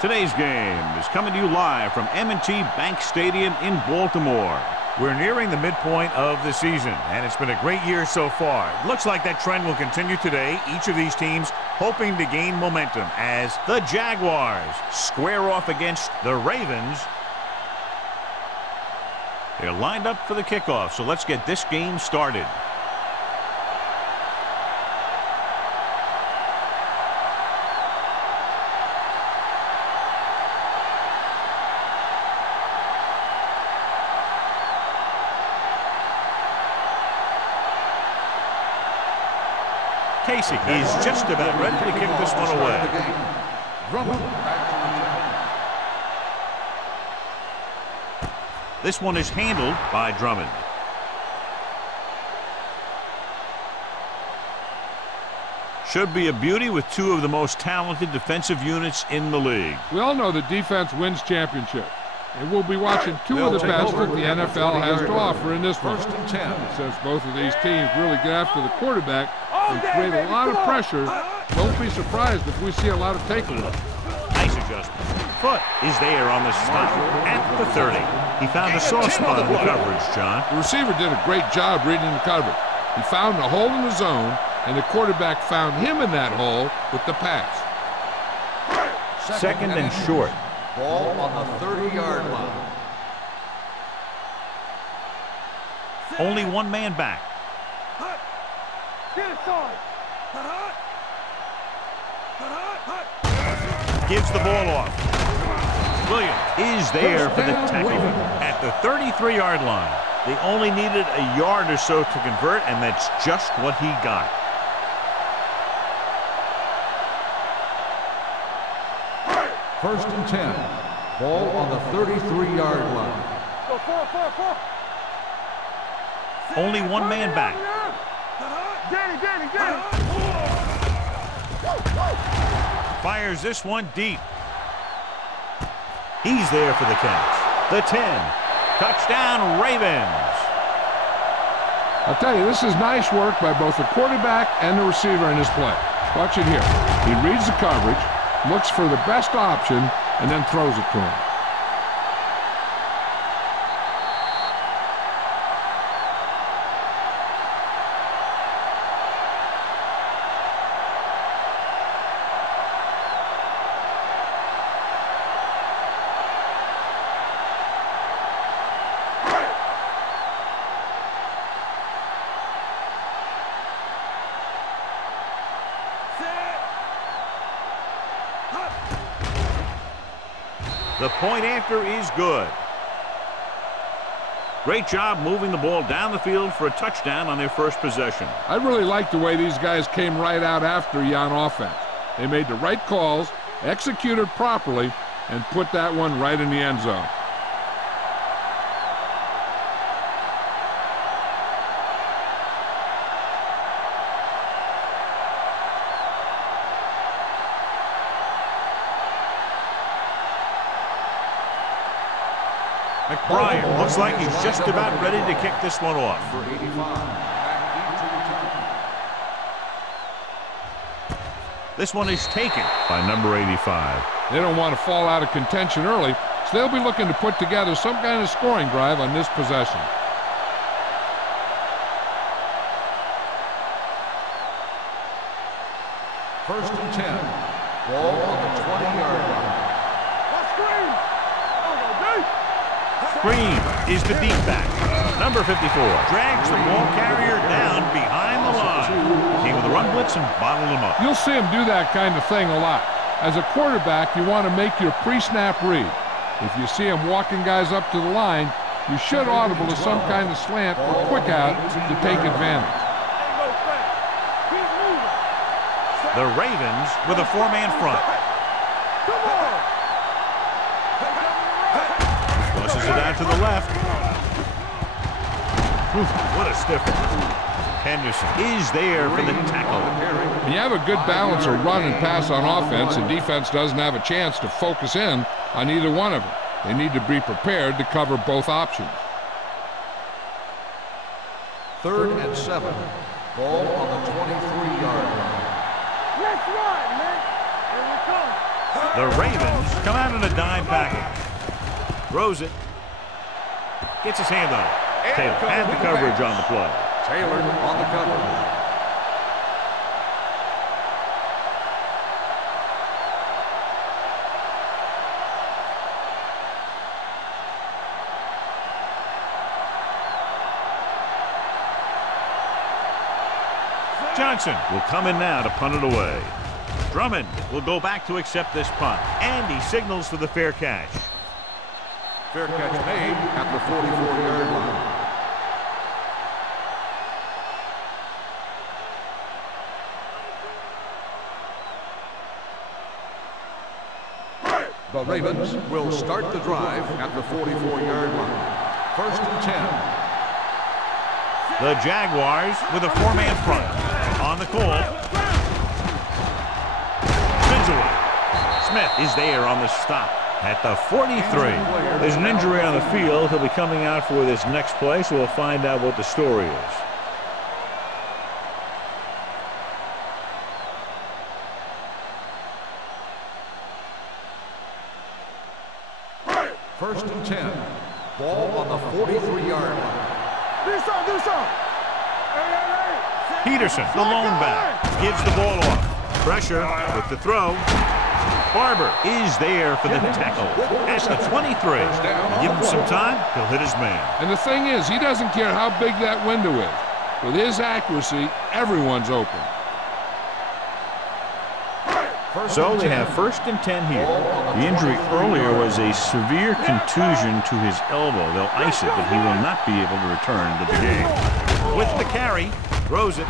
Today's game is coming to you live from M&T Bank Stadium in Baltimore. We're nearing the midpoint of the season, and it's been a great year so far. It looks like that trend will continue today. Each of these teams hoping to gain momentum as the Jaguars square off against the Ravens. They're lined up for the kickoff, so let's get this game started. Casey is just about ready to kick this one away. This one is handled by Drummond. Should be a beauty with two of the most talented defensive units in the league. We all know that defense wins championships. And we'll be watching two of the best that the NFL has to offer in this one. Since both of these teams really get after the quarterback and create a lot of pressure, don't be surprised if we see a lot of takeaways. Nice adjustment. Foot is there on the stop at the 30. He found a soft spot in the coverage, John. The receiver did a great job reading the coverage. He found a hole in the zone, and the quarterback found him in that hole with the pass. Second and short. Ball on the 30-yard line. Only one man back. Gives the ball off. Williams is there for the tackle at the 33-yard line. They only needed a yard or so to convert, and that's just what he got. First and 10. Ball on the 33-yard line. Only one man back. Fires this one deep. He's there for the catch. The 10. Touchdown, Ravens. I'll tell you, this is nice work by both the quarterback and the receiver in his play. Watch it here. He reads the coverage, looks for the best option, and then throws it to him. The point after is good. Great job moving the ball down the field for a touchdown on their first possession. I really like the way these guys came right out after you on offense. They made the right calls, executed properly, and put that one right in the end zone. McBrien looks like he's just about ready to kick this one off. This one is taken by number 85. They don't want to fall out of contention early, so they'll be looking to put together some kind of scoring drive on this possession. First and 10. Ball on the 20-yard line. Green is the deep back. Number 54 drags the ball carrier down behind the line. Came with a run blitz and bottled him up. You'll see him do that kind of thing a lot. As a quarterback, you want to make your pre-snap read. If you see him walking guys up to the line, you should audible to some kind of slant or quick out to take advantage. The Ravens with a four-man front. Flushes it out to the left. What a stiff one. Henderson is there for the tackle. When you have a good balance of run and pass on offense, the defense doesn't have a chance to focus in on either one of them. They need to be prepared to cover both options. Third and 7. Ball on the 23-yard line. Let's run, man. Here we come. The Ravens come out in a dime package. Throws it. Gets his hand on it. Taylor had the coverage on the play. Taylor on the coverage. Johnson will come in now to punt it away. Drummond will go back to accept this punt, and he signals for the fair catch. Fair catch made at the 44-yard line. The Ravens will start the drive at the 44-yard line. 1st and 10. The Jaguars with a 4-man front. On the call. Spins away. Smith is there on the stop at the 43. There's an injury on the field. He'll be coming out for this next play, so we'll find out what the story is. First and 10. Ball on the 43-yard line. Do some. Peterson, the lone back, gives the ball off. Pressure with the throw. Barber is there for the tackle at the 23. Give him some time, he'll hit his man. And the thing is, he doesn't care how big that window is. With his accuracy, everyone's open. So they have 1st and 10 here. The injury earlier was a severe contusion to his elbow. They'll ice it, but he will not be able to return to the game. With the carry, throws it.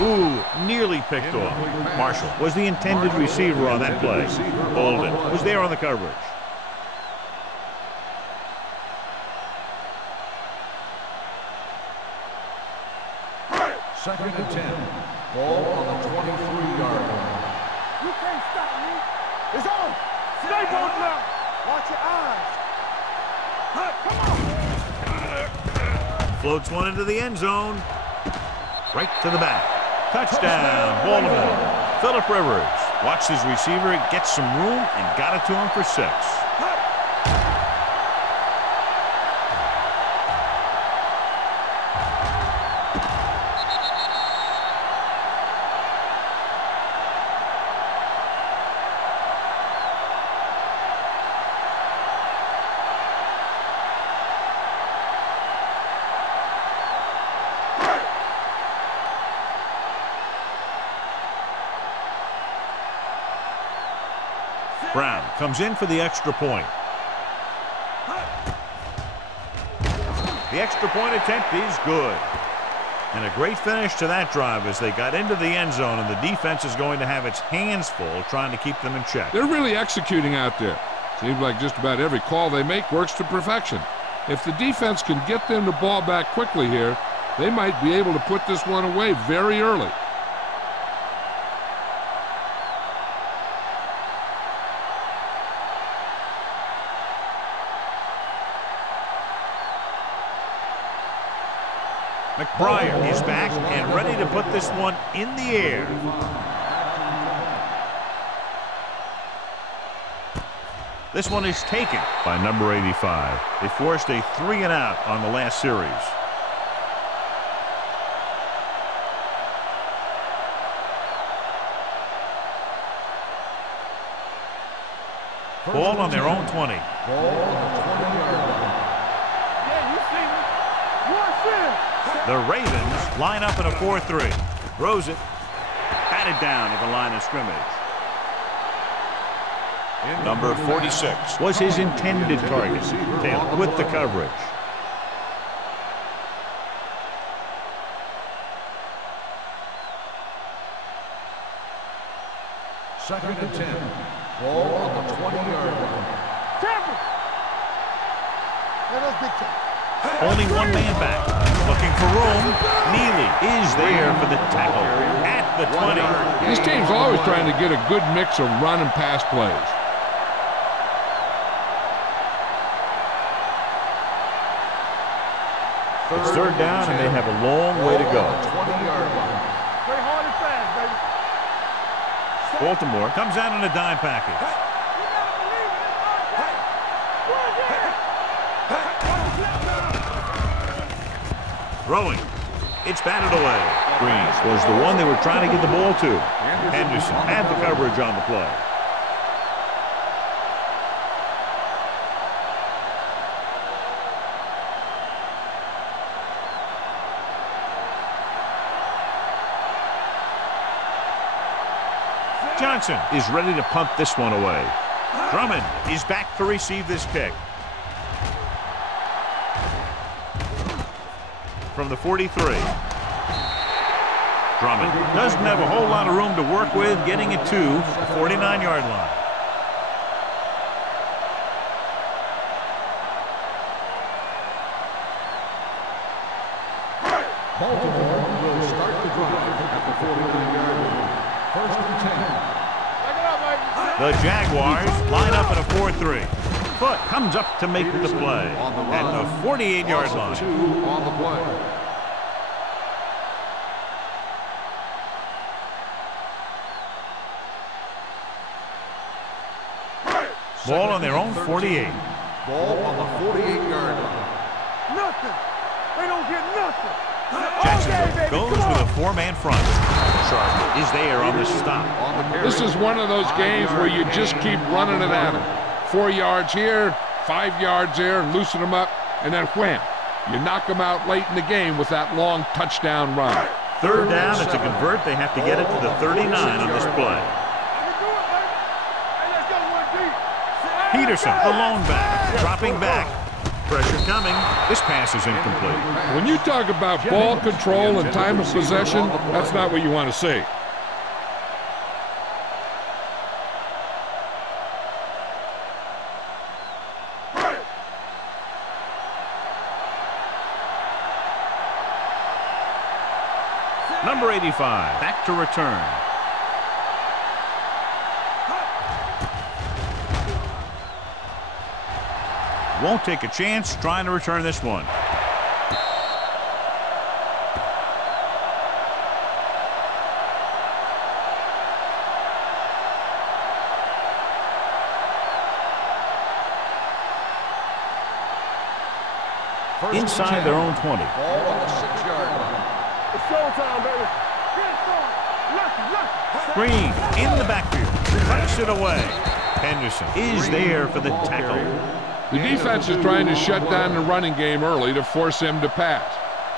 Ooh, nearly picked off. Marshall was the intended receiver on that play. Bolden was there on the coverage. Second and 10. Ball on the 23-yard line. You can't stop me. It's on. Stay bolted up. Watch your eyes. Come on. Floats one into the end zone. Right to the back. Touchdown, Baltimore. Phillip Rivers watched his receiver get some room and got it to him for 6. Brown comes in for the extra point. The extra point attempt is good. And a great finish to that drive as they got into the end zone, and the defense is going to have its hands full trying to keep them in check. They're really executing out there. Seems like just about every call they make works to perfection. If the defense can get them the ball back quickly here, they might be able to put this one away very early. McBride is back and ready to put this one in the air. This one is taken by number 85. They forced a 3-and-out on the last series. Ball on their own 20. Ball on the 20-yard line. Yeah, you see me. What's it? The Ravens line up in a 4-3. Throws it. Batted down at the line of scrimmage. Number 46 was his intended target. Taylor with the coverage. Second and 10. Ball on the 20-yard line. Tampa. Yeah, that's big time. Only one man back. Looking for room. Neely is there for the tackle at the 20. This team's always trying to get a good mix of run and pass plays. It's third down, and they have a long way to go. 20-yard line. Play hard and fast, baby. Baltimore comes out in a dime package. Throwing. It's batted away. Green was the one they were trying to get the ball to. Henderson had the coverage on the play. Johnson is ready to punt this one away. Drummond is back to receive this kick. From the 43. Drummond doesn't have a whole lot of room to work with, getting it to the 49-yard line. Baltimore will start the drive at the 49-yard line. First and 10. The Jaguars line up in a 4-3. Foot comes up to make the play at the 48-yard line. 2 on the play. Ball on their own 48. Ball on the 48-yard line. Nothing. They don't get nothing. Jacksonville goes with a 4-man front. Sharp is there on the stop. This is one of those games where you just keep running it at them. 4 yards here, 5 yards there, loosen them up, and then wham. You knock them out late in the game with that long touchdown run. Third down, and to convert, they have to get it to the 39 on this play. Peterson, the lone back, dropping back. Pressure coming. This pass is incomplete. When you talk about ball control and time of possession, that's not what you want to see. Number 85, back to return. Won't take a chance trying to return this one. Inside their own 20. Ball on the 6-yard line. It's showtime, baby. Green in the backfield. Cuts it away. Henderson is there for the tackle. The defense is trying to shut down the running game early to force him to pass.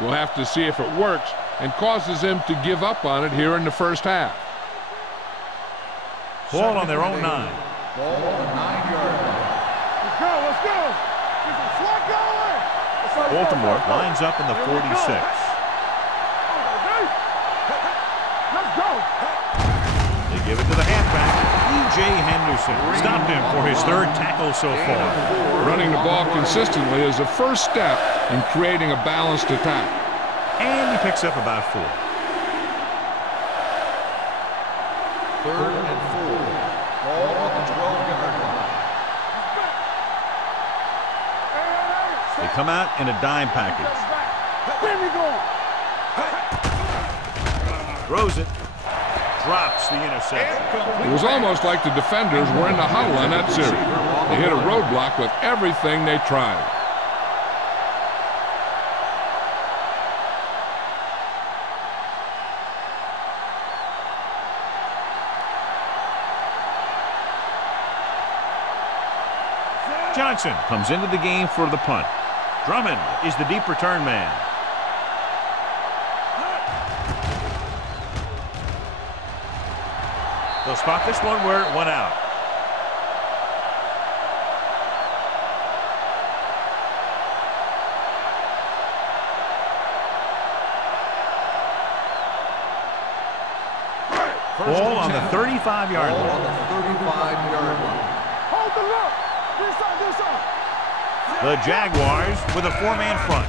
We'll have to see if it works and causes him to give up on it here in the first half. Ball on their own 9. Ball on the 9-yard line. Let's go, let's go. Get some slack going. Baltimore lines up in the 46. Let's go. They give it to the halfback. E.J. Henderson stopped him for his 3rd tackle so far. Running the ball consistently is the first step in creating a balanced attack. And he picks up about 4. 3rd and 4. Ball on the 12-yard line. They come out in a dime package. Where we going? Throws it. Drops the interception. It was almost like the defenders were in the huddle on that series. They hit a roadblock with everything they tried. Johnson comes into the game for the punt. Drummond is the deep return man. They'll spot this one where it went out. Ball on the 35-yard line. Ball on the 35-yard line. Hold the look. This side. The Jaguars with a 4-man front.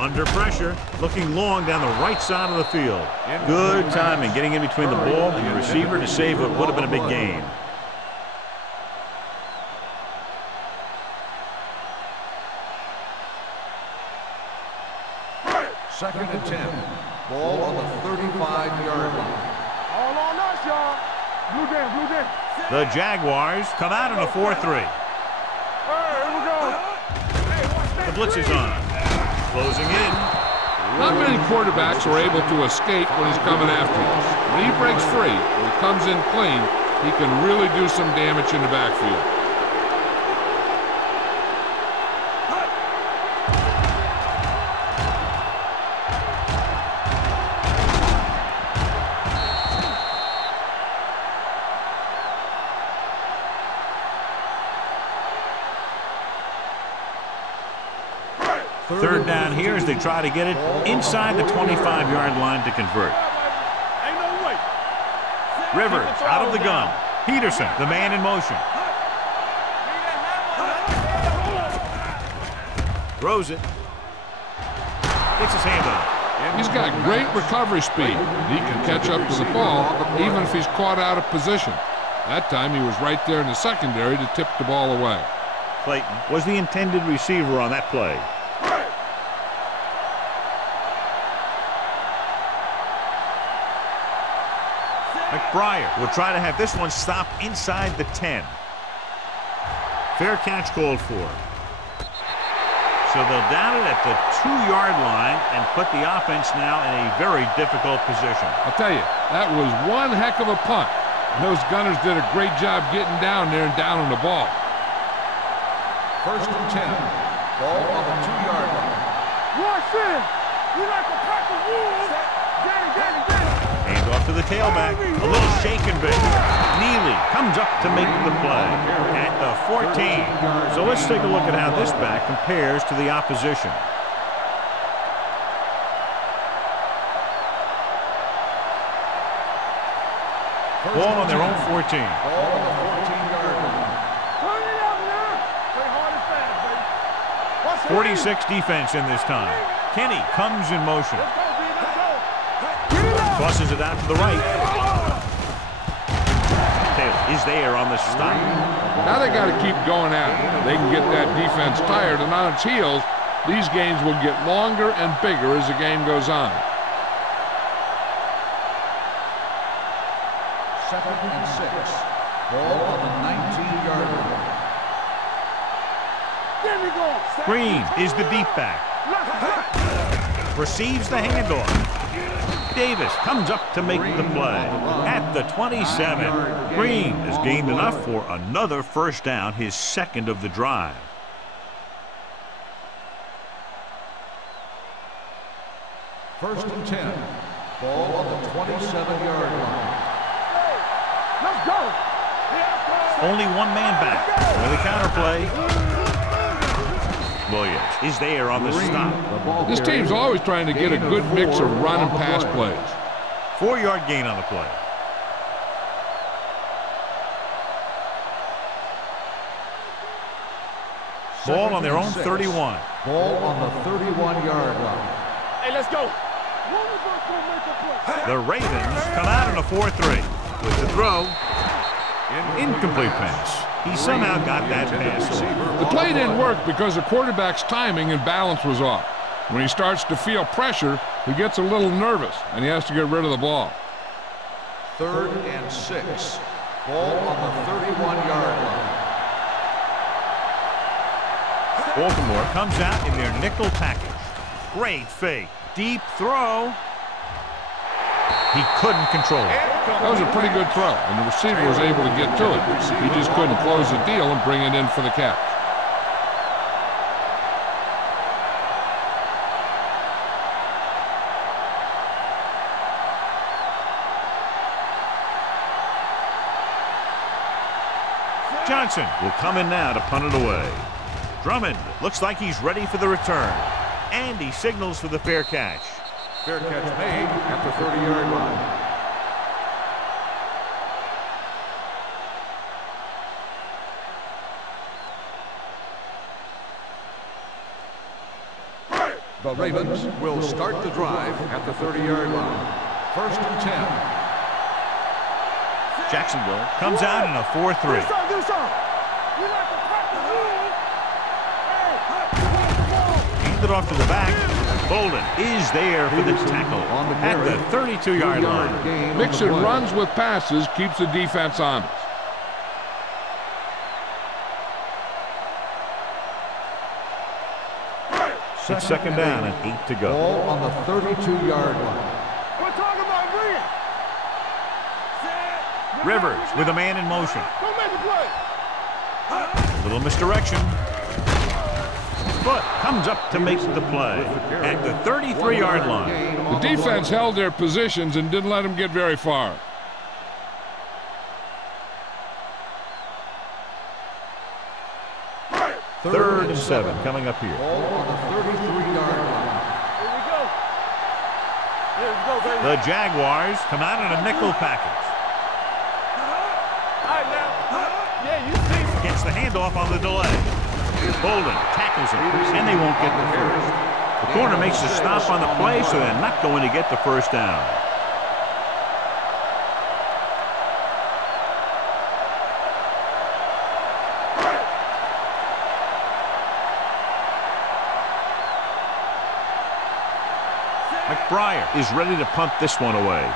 Under pressure, looking long down the right side of the field. Good timing, getting in between the ball and the receiver to save what would have been a big gain. Second and 10. Ball on the 35-yard line. All on us, y'all. Blue down. The Jaguars come out in a 4-3. All right, here we go. The blitz is on. Closing in. Not many quarterbacks are able to escape when he's coming after you. When he breaks free, when he comes in clean, he can really do some damage in the backfield. Third down here as they try to get it inside the 25-yard line to convert. Rivers out of the gun. Peterson, the man in motion. Throws it. Gets his hand on it. He's got great recovery speed. He can catch up to the ball even if he's caught out of position. That time he was right there in the secondary to tip the ball away. Clayton was the intended receiver on that play. McBriar will try to have this one stop inside the 10. Fair catch called for. So they'll down it at the 2-yard line and put the offense now in a very difficult position. I'll tell you, that was one heck of a punt. Those gunners did a great job getting down there and down on the ball. First and 10. Ball on the 2-yard line. Watch this. We like to pack the wolves. Get it. Hand off to the tailback. A little shake and bake. Neely comes up to make the play at the 14. So let's take a look at how this back compares to the opposition. Ball on their own 14. Ball on the 14-yard line. Turn it up now. Play hard and fast, baby. 46 defense in this time. Kenny comes in motion. Let's go, B. Let's go. Get it up. Tosses it out to the right. Taylor is there on the stop. Now they got to keep going at it. They can get that defense tired and on its heels. These games will get longer and bigger as the game goes on. Second and 6. Ball on the 19-yard line. There we go. Green is the deep back. Receives the handoff. Davis comes up to make the play at the 27. Green has gained enough for another first down, his second of the drive. First and 10. Ball on the 27-yard line. Let's go. Only one man back with a counterplay. Williams is there on the stop. This team's always trying to get a good mix of run and pass plays. 4-yard gain on the play. Ball on their own 31. Ball on the 31-yard line. Hey, let's go. One of us gonna make a play. The Ravens come out in a 4-3 with the throw. Incomplete pass. He somehow got that pass. The play didn't work because the quarterback's timing and balance was off. When he starts to feel pressure, he gets a little nervous, and he has to get rid of the ball. Third and 6. Ball on the 31-yard line. Baltimore comes out in their nickel package. Great fake. Deep throw. He couldn't control it. That was a pretty good throw, and the receiver was able to get to it. He just couldn't close the deal and bring it in for the catch. Johnson will come in now to punt it away. Drummond looks like he's ready for the return. And he signals for the fair catch. Fair catch made at the 30-yard line. The Ravens will start the drive at the 30-yard line. First and 10. Jacksonville comes out in a 4-3. Do something. We like to pack the wolves. Hand it off to the back. Bolden is there for the tackle at the 32-yard line. Mixing runs with passes keeps the defense honest. It's second down and 8 to go. Ball on the 32-yard line. We're talking about bring it. Rivers with a man in motion. Don't make a play. Little misdirection. Foot comes up to make the play at the 33-yard line. The defense held their positions and didn't let them get very far. Third and 7 coming up here. Ball on the 33-yard line. Here we go. Here we go, baby. The Jaguars come out in a nickel package. All right, now. Yeah, you see me. Gets the handoff on the delay. Bolden tackles him, and they won't get the first. The corner makes a stop on the play, so they're not going to get the first down. McBriar is ready to punt this one away.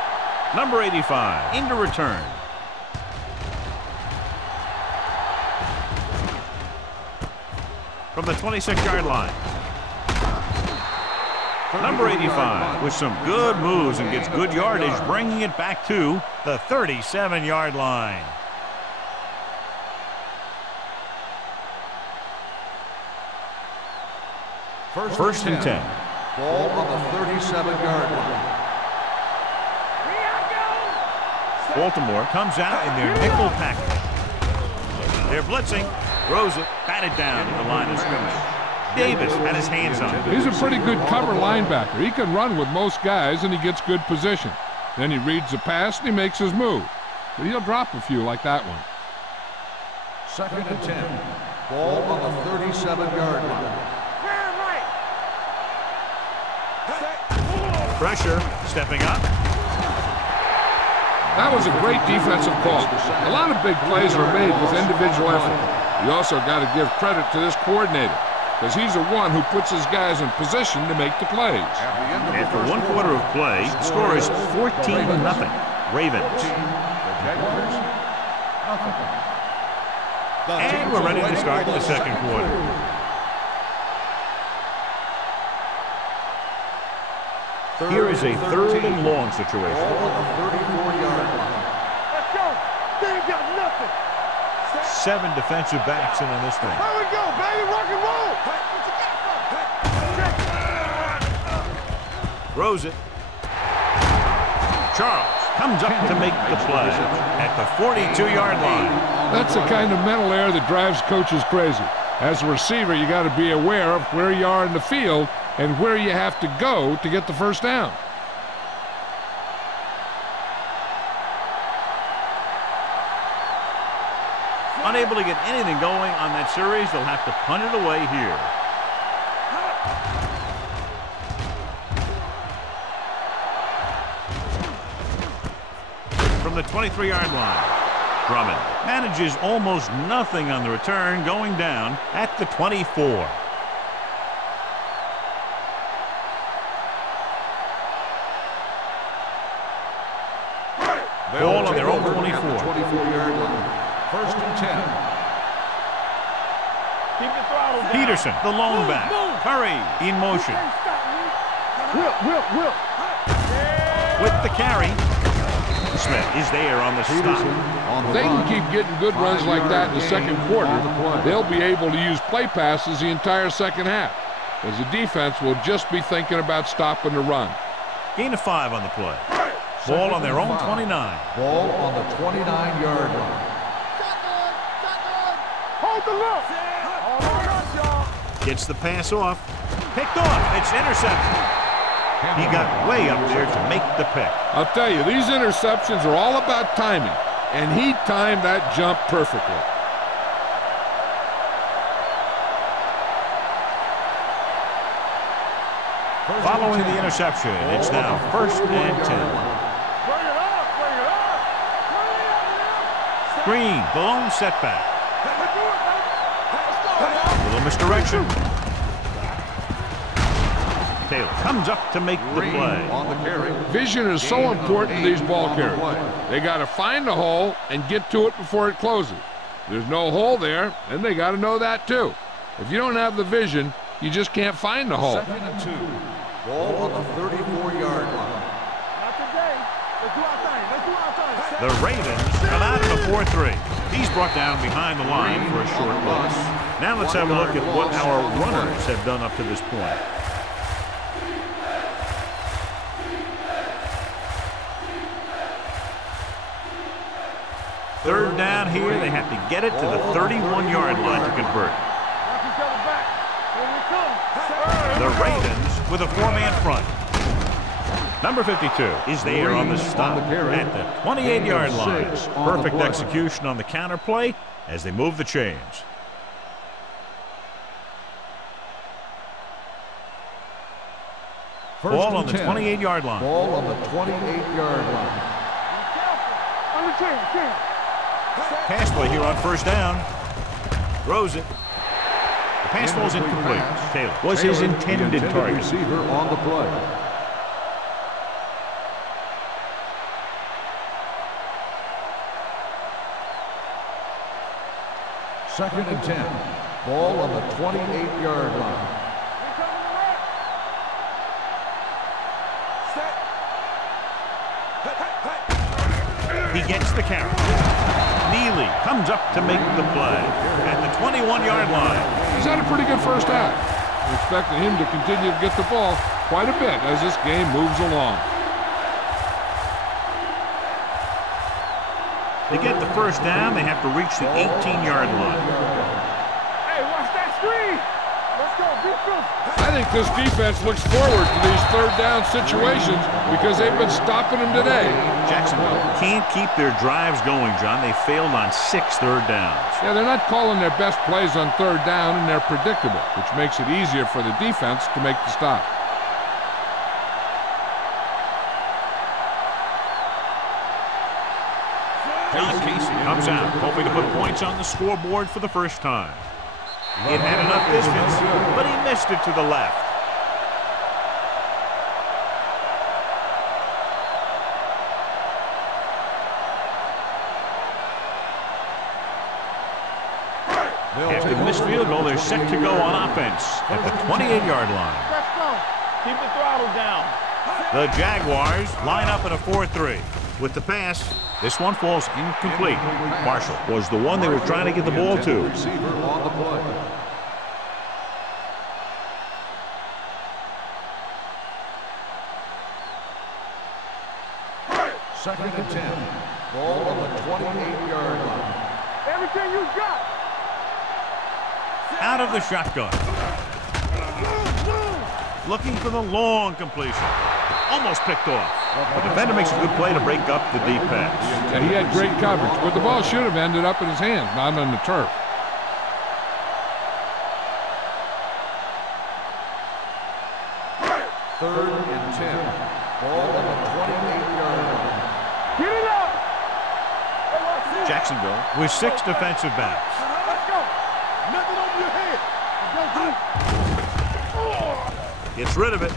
Number 85 into return. From the 26-yard line. Number 85 with some good moves and gets good yardage, bringing it back to the 37-yard line. First and 10. Ball on the 37-yard line. Baltimore comes out in their nickel package. They're blitzing. Throws it, batted down at the line of scrimmage. Davis had his hands on it. He's a pretty good cover linebacker. He can run with most guys, and he gets good position. Then he reads the pass, and he makes his move. But he'll drop a few like that one. Second and 10. Ball on the 37-yard line. Pressure, stepping up. That was a great defensive call. A lot of big plays are made with individual effort. You also got to give credit to this coordinator, because he's the one who puts his guys in position to make the plays. After 1 quarter of play, the score is 14-0. Ravens. And we're ready to start the second quarter. Here is a third and long situation. Ball on the 34-yard line. Let's go. They ain't got nothing. 7 defensive backs in on this thing. Here we go, baby. Rock and roll. Throws it. Charles comes up to make the play at the 42-yard line. That's the kind of mental error that drives coaches crazy. As a receiver, you got to be aware of where you are in the field and where you have to go to get the first down. Unable to get anything going on that series, they'll have to punt it away here. From the 23-yard line, Drummond manages almost nothing on the return, going down at the 24. Ball on their own 24. 24-yard line. First and 10. Keep the throttle down. Peterson, the lone back. Curry in motion. Will. With the carry. Smith is there on the stop. If they can keep getting good runs like that in the second quarter, they'll be able to use play passes the entire second half, as the defense will just be thinking about stopping the run. Gain of 5 on the play. Ball on their own 29. Ball on the 29-yard line. Hold the look. Gets the pass off. Picked off. It's intercepted. He got way up there to make the pick. I'll tell you, these interceptions are all about timing, and he timed that jump perfectly. Following the interception, it's now first and 10. Bring it up. Green, the lone setback. Little misdirection. Taylor comes up to make the play. On the carry. Vision is so important to these ball carriers. They got to find the hole and get to it before it closes. There's no hole there, and they got to know that too. If you don't have the vision, you just can't find the hole. 2nd and 2. Ball on the 34-yard line. Not today. Let's do our thing. Let's do our thing. The Ravens come out in a 4-3. He's brought down behind the line for a short loss. Now let's have a look at what our runners have done up to this point. Third down here, they have to get it to the 31-yard line to convert. Knock each other back. Here we come. The Ravens with a 4-man front. Number 52 is there on the stop at the 28-yard line. Perfect execution on the counter play as they move the chains. Ball on the 28-yard line. Ball on the 28-yard line. On the 10. Pass play here on first down. Throws it. The pass ball is incomplete. Taylor was his intended target. Receiver on the play. Second and 10. Ball on the 28-yard line. He gets the carry. Neely comes up to make the play at the 21-yard line. He's had a pretty good first half. We're expecting him to continue to get the ball quite a bit as this game moves along. To get the first down, they have to reach the 18-yard line. Hey, watch that screen. Let's go, defense. I think this defense looks forward to these third down situations because they've been stopping them today. Jacksonville can't keep their drives going, John. They failed on 6 third downs. Yeah, they're not calling their best plays on third down, and they're predictable, which makes it easier for the defense to make the stop. John Casey comes out, hoping to put points on the scoreboard for the first time. It had enough distance, but he missed it to the left. After the missed field goal, they're set to go on offense at the 28-yard line. Let's go. Keep the throttle down. The Jaguars line up in a 4-3. With the pass, this one falls incomplete. Marshall was the one they were trying to get the ball to. Receiver on the play. Second and 10. Ball on the 28-yard line. Everything you got. Out of the shotgun. Looking for the long completion. Almost picked off. The defender makes a good play to break up the deep pass. Yeah, he had great coverage, but the ball should have ended up in his hands, not on the turf. Third and 10. Ball on the 28-yard line. Get it up. Hey, watch this. Jacksonville with 6 defensive backs. Let's go. Nothing over your head. Gets rid of it.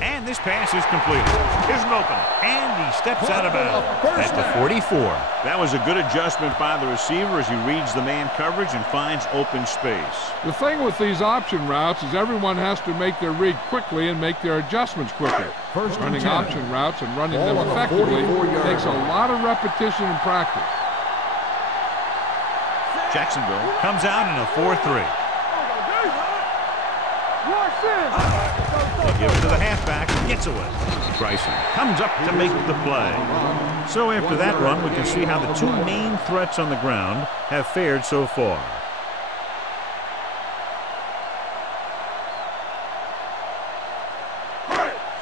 And this pass is completed. Here's an opening. And he steps out of bounds at the 44. That was a good adjustment by the receiver as he reads the man coverage and finds open space. The thing with these option routes is everyone has to make their read quickly and make their adjustments quickly. Running option routes and running them effectively takes a lot of repetition and practice. Jacksonville comes out in a 4-3. They give it to the halfback, gets away. Bryson comes up to make the play. So after that run, we can see how the 2 main threats on the ground have fared so far.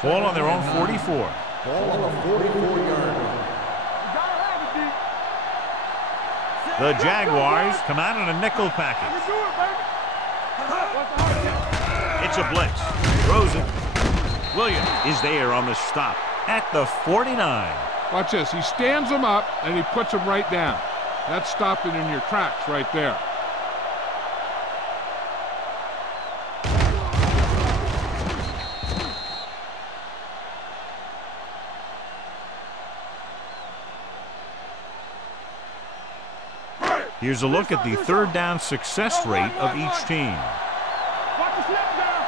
Ball on their own 44. Ball on the 44-yard line. The Jaguars come out in a nickel package. It's a blitz. Throws it. Williams is there on the stop at the 49. Watch this. He stands them up, and he puts them right down. That's stopping in your tracks right there. Here's a look at the third down success rate of each team. Watch the snap down.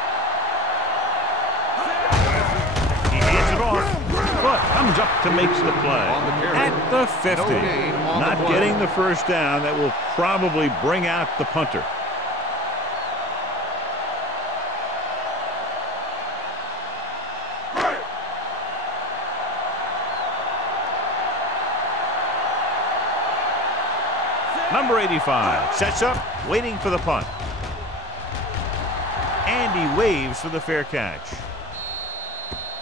comes up to make the play at the 50. Not getting the first down. That will probably bring out the punter. Number 85 sets up, waiting for the punt. And he waves for the fair catch.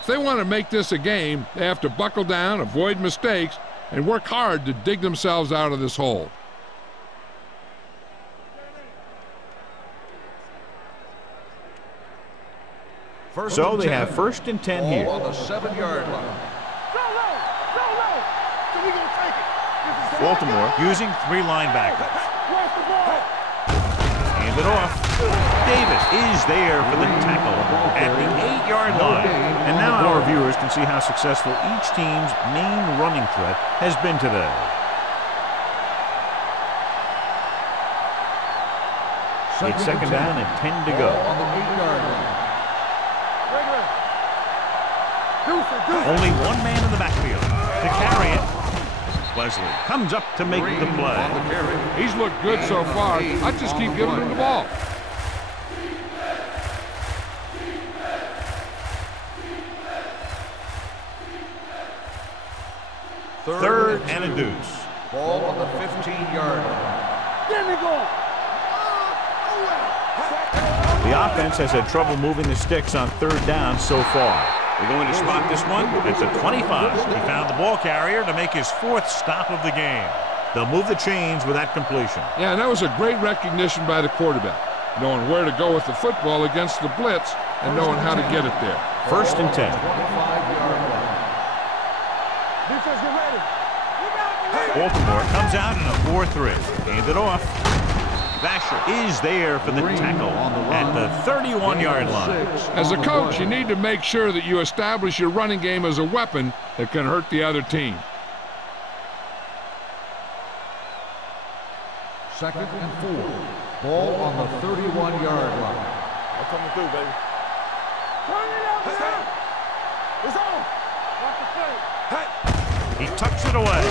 If they want to make this a game, they have to buckle down, avoid mistakes, and work hard to dig themselves out of this hole. So they have 1st and 10 here. On the 7-yard line. Baltimore using 3 linebackers. Hand it off. Davis is there for the tackle at the 8-yard line. And now our viewers can see how successful each team's main running threat has been today. It's 2nd down and 10 to go. On the 8-yard line. Only one man in the backfield to carry it. Wesley comes up to make the play. He's looked good so far. I just keep giving him the ball. Third and a deuce. Ball on the 15-yard line. The offense has had trouble moving the sticks on 3rd down so far. They're going to spot this one at the 25. He found the ball carrier to make his 4th stop of the game. They'll move the chains with that completion. Yeah, and that was a great recognition by the quarterback, knowing where to go with the football against the blitz and knowing how to get it there. 1st and 10. 25-yard line. Defense, get ready. Baltimore comes out in a 4-3. Hand it off. Vasher is there for the tackle at the 31-yard line. As a coach, you need to make sure that you establish your running game as a weapon that can hurt the other team. 2nd and 4. Ball on the 31-yard line. I'm coming through, baby. Turn it out, son. It's on. Watch the play. He tucks it away.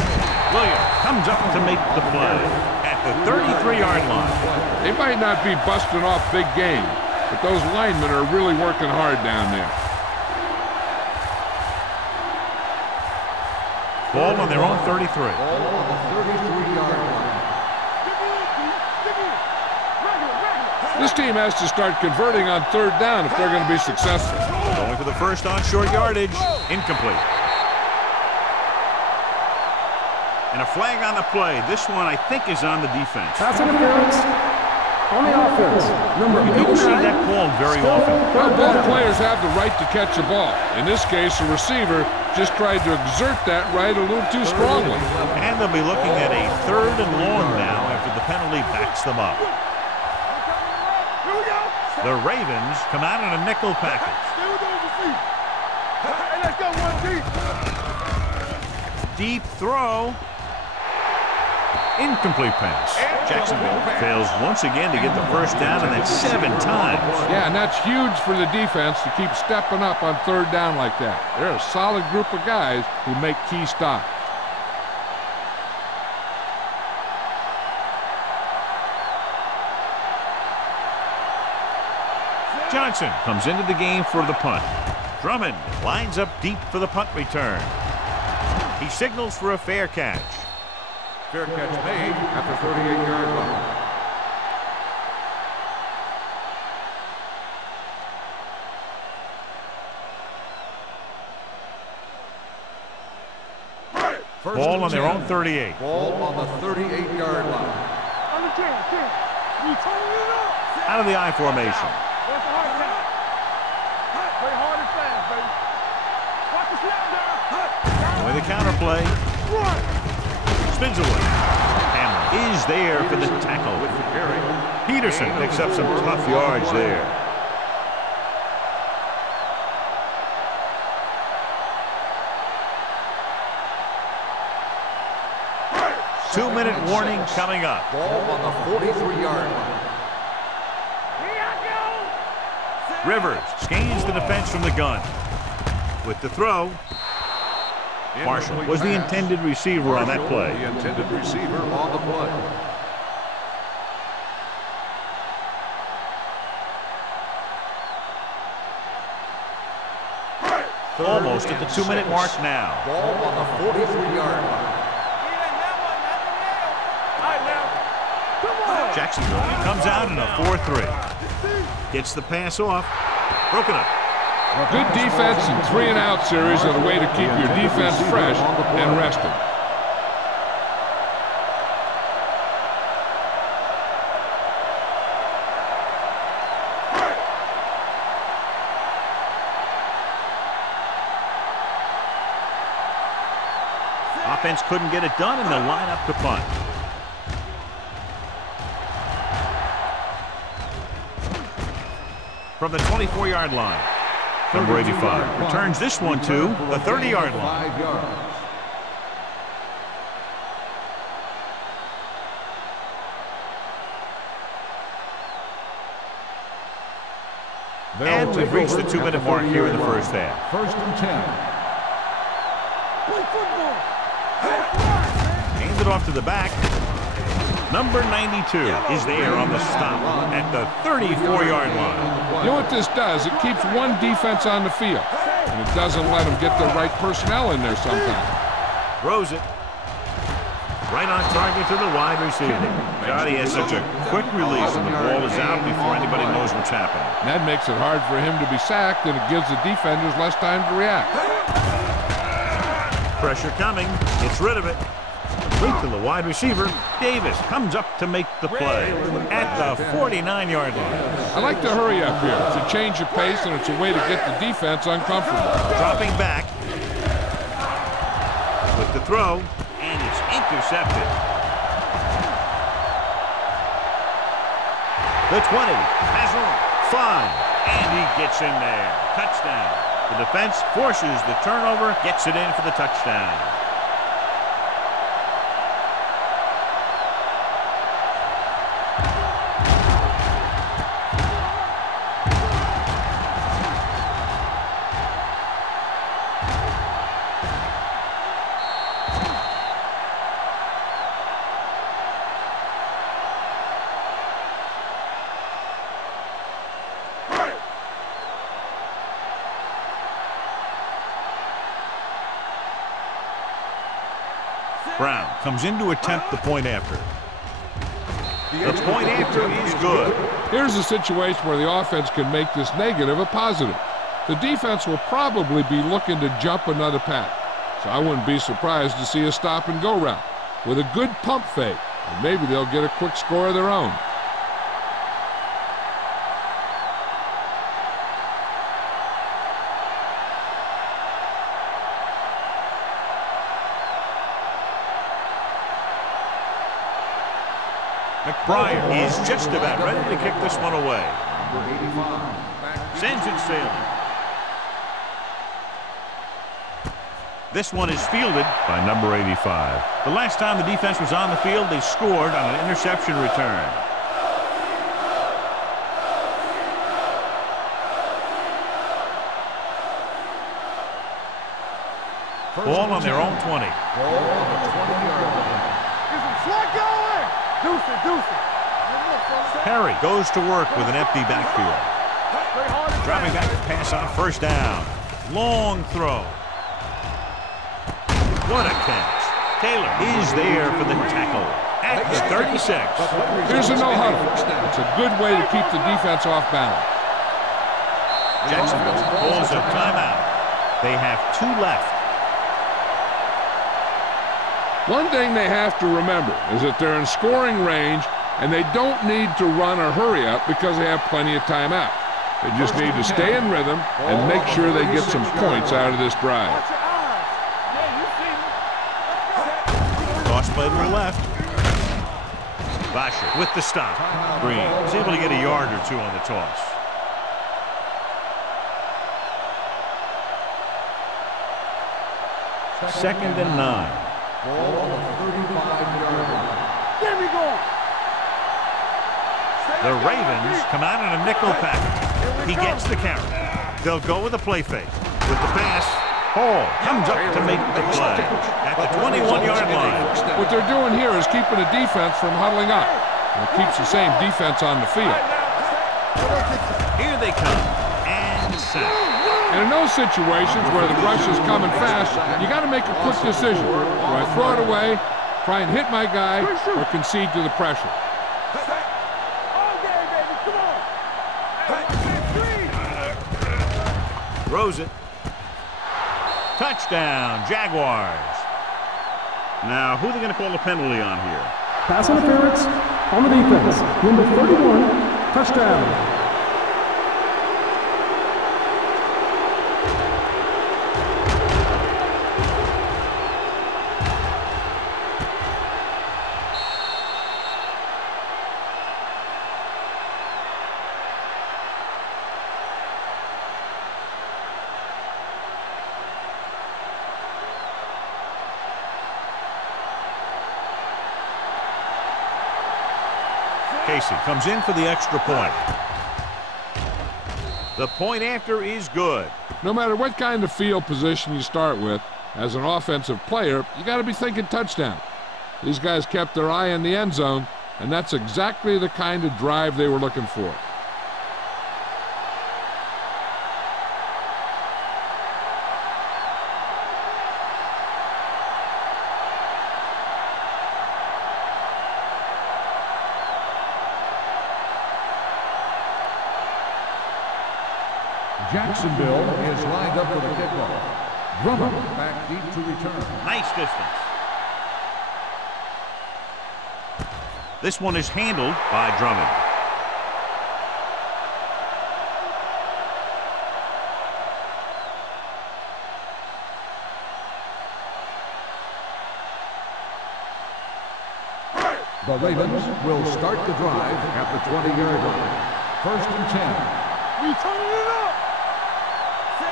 Williams comes up to make the play at the 33-yard line. They might not be busting off big game, but those linemen are really working hard down there. Ball on their own 33. Ball on the 33-yard line. This team has to start converting on 3rd down if they're going to be successful. Going for the first on short yardage. Incomplete. And a flag on the play. This one, I think, is on the defense. Pass interference on the offense. Number You don't see that called very often. Well, both players have the right to catch the ball. In this case, the receiver just tried to exert that right a little too strongly. And they'll be looking at a 3rd and long now after the penalty backs them up. The Ravens come out in a nickel package. Hey, let's go, 1 deep. Deep throw. Incomplete pass. Jacksonville fails once again to get the first down, and that's 7 times. Yeah, and that's huge for the defense to keep stepping up on 3rd down like that. They're a solid group of guys who make key stops. Johnson comes into the game for the punt. Drummond lines up deep for the punt return. He signals for a fair catch. Fair catch made at the 38-yard line. Ball on their own 38. Ball on the 38-yard line. Out of the I formation. Play hard and fast, baby. Watch the snap down. With the counter play. Spins away. Hamlin is there for the tackle. With the carry. Peterson picks up some tough yards there. Two-minute warning coming up. Ball on the 43-yard line. Rivers gains the defense from the gun. With the throw. Marshall was the intended receiver on that play. The intended receiver on the play. Almost at the 2-minute mark now. Ball on the 43-yard line. Jacksonville comes out in a 4-3. Gets the pass off. Broken up. Good defense and 3-and-out series are the way to keep your defense fresh and rested. Offense couldn't get it done, and they'll line up to punt. From the 24-yard line, number 85 returns this one to the 30-yard line. 5 yards. And we've reached the 2-minute mark here in the first half. 1st and 10. Hands it off to the back. Number 92 is there on the stop at the 34-yard line. You know what this does? It keeps one defense on the field, and it doesn't let them get the right personnel in there sometimes. Throws it. Right on target to the wide receiver. God, he has such a quick release, and the ball is out before anybody knows what's happening. And that makes it hard for him to be sacked, and it gives the defenders less time to react. Pressure coming. Gets rid of it. Complete to the wide receiver. Davis comes up to make the play at the 49-yard line. I like to hurry up here. It's a change of pace, and it's a way to get the defense uncomfortable. Dropping back. With the throw, and it's intercepted. The 20 has room. 5, and he gets in there. Touchdown. The defense forces the turnover, gets it in for the touchdown. Brown comes in to attempt the point after. The point after is good. Here's a situation where the offense can make this negative a positive. The defense will probably be looking to jump another pack, so I wouldn't be surprised to see a stop-and-go route with a good pump fake, and maybe they'll get a quick score of their own. McBride is just about ready to kick this one away. Number 85. Sends it sailing. This one is fielded by number 85. The last time the defense was on the field, they scored on an interception return. Ball on their own 20. Ball on the 20-yard line. Perry goes to work with an empty backfield. Dropping back to pass on 1st down. Long throw. What a catch. Taylor is there for the tackle at the 36. Here's a no-huddle. It's a good way to keep the defense off balance. Jacksonville calls a timeout. They have 2 left. One thing they have to remember is that they're in scoring range, and they don't need to run or hurry up because they have plenty of timeout. They just need to stay in rhythm and make sure they get some points out of this drive. Toss play to the left. Basher with the stop. Green is able to get a yard or 2 on the toss. Second and 9. Ball on the 35-yard line. The Ravens come out in a nickel package. He gets the carry. They'll go with a play fake. With the pass, Hall comes up to make the play at the 21-yard line. What they're doing here is keeping the defense from huddling up. It keeps the same defense on the field. Here they come. And sack. And in those situations where the rush is coming fast, you got to make a quick decision. Do I throw it away, try and hit my guy, or concede to the pressure? Throws it. Touchdown, Jaguars. Now, who are they going to call the penalty on here? Pass interference on the defense. Number 31, touchdown. Casey comes in for the extra point. The point after is good. No matter what kind of field position you start with, as an offensive player, you got to be thinking touchdown. These guys kept their eye on the end zone, and that's exactly the kind of drive they were looking for. Jacksonville is lined up for the kickoff. Drummond back deep to return. Nice distance. This one is handled by Drummond. The Ravens will start the drive at the 20-yard line. 1st and 10. We turning it up.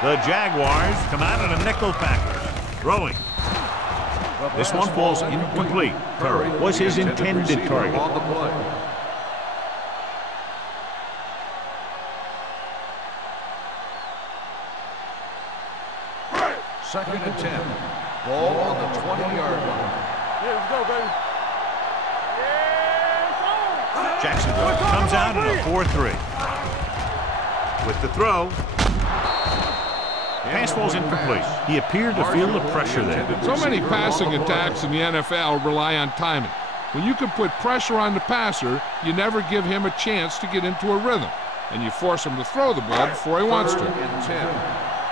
The Jaguars come out in a nickel package. Throwing. This one falls incomplete. Curry was his intended target. On the play. Second and 10. Ball on the 20-yard line. Yeah, let's go, baby. Yeah, Jacksonville comes out in a 4-3. With the throw. Pass falls incomplete. He appeared to feel the pressure there. So many passing attacks in the NFL rely on timing. When you can put pressure on the passer, you never give him a chance to get into a rhythm, and you force him to throw the ball before he wants to. 3rd and 10.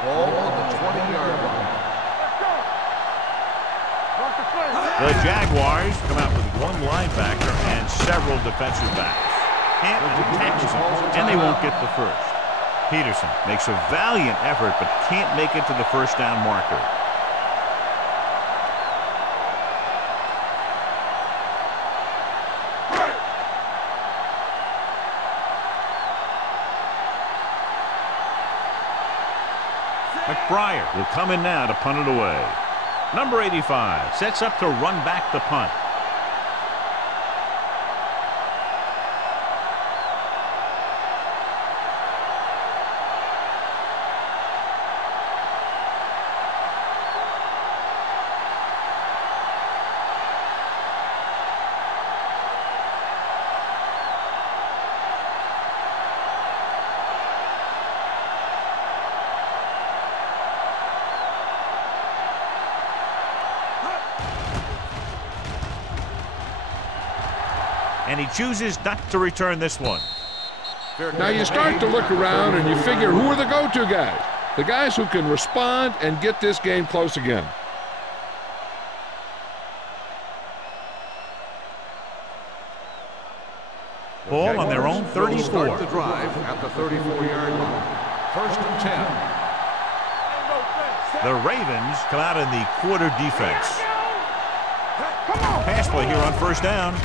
Ball on the 20-yard line. The Jaguars come out with one linebacker and several defensive backs. Hampton tackles him, and they won't get the first. Peterson makes a valiant effort but can't make it to the first down marker. McBriar will come in now to punt it away. Number 85 sets up to run back the punt. And he chooses not to return this one. Now you start to look around and you figure, who are the go-to guys? The guys who can respond and get this game close again. Ball on their own 34. Start the drive at the 34-yard line. 1st and 10. The Ravens come out in the quarter defense. Pass play here on first down.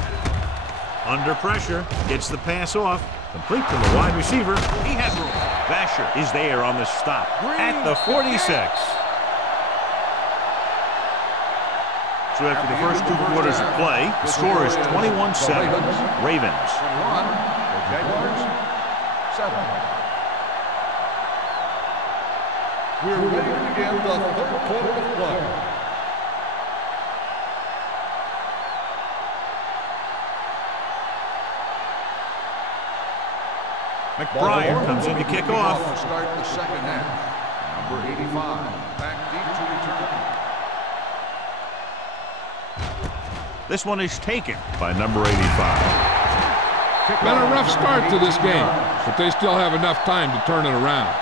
Under pressure, gets the pass off. Complete to the wide receiver. He has room. Vasher is there on the stop at the 46. So after the first 2 quarters of play, the score is 21-7. Ravens. 1, the Jaguars 7. We're ready to begin the third quarter of play. McBride comes in to kick off. To start the second half. Number 85, back deep to return. This one is taken by number 85. Been a rough start to this game, but they still have enough time to turn it around.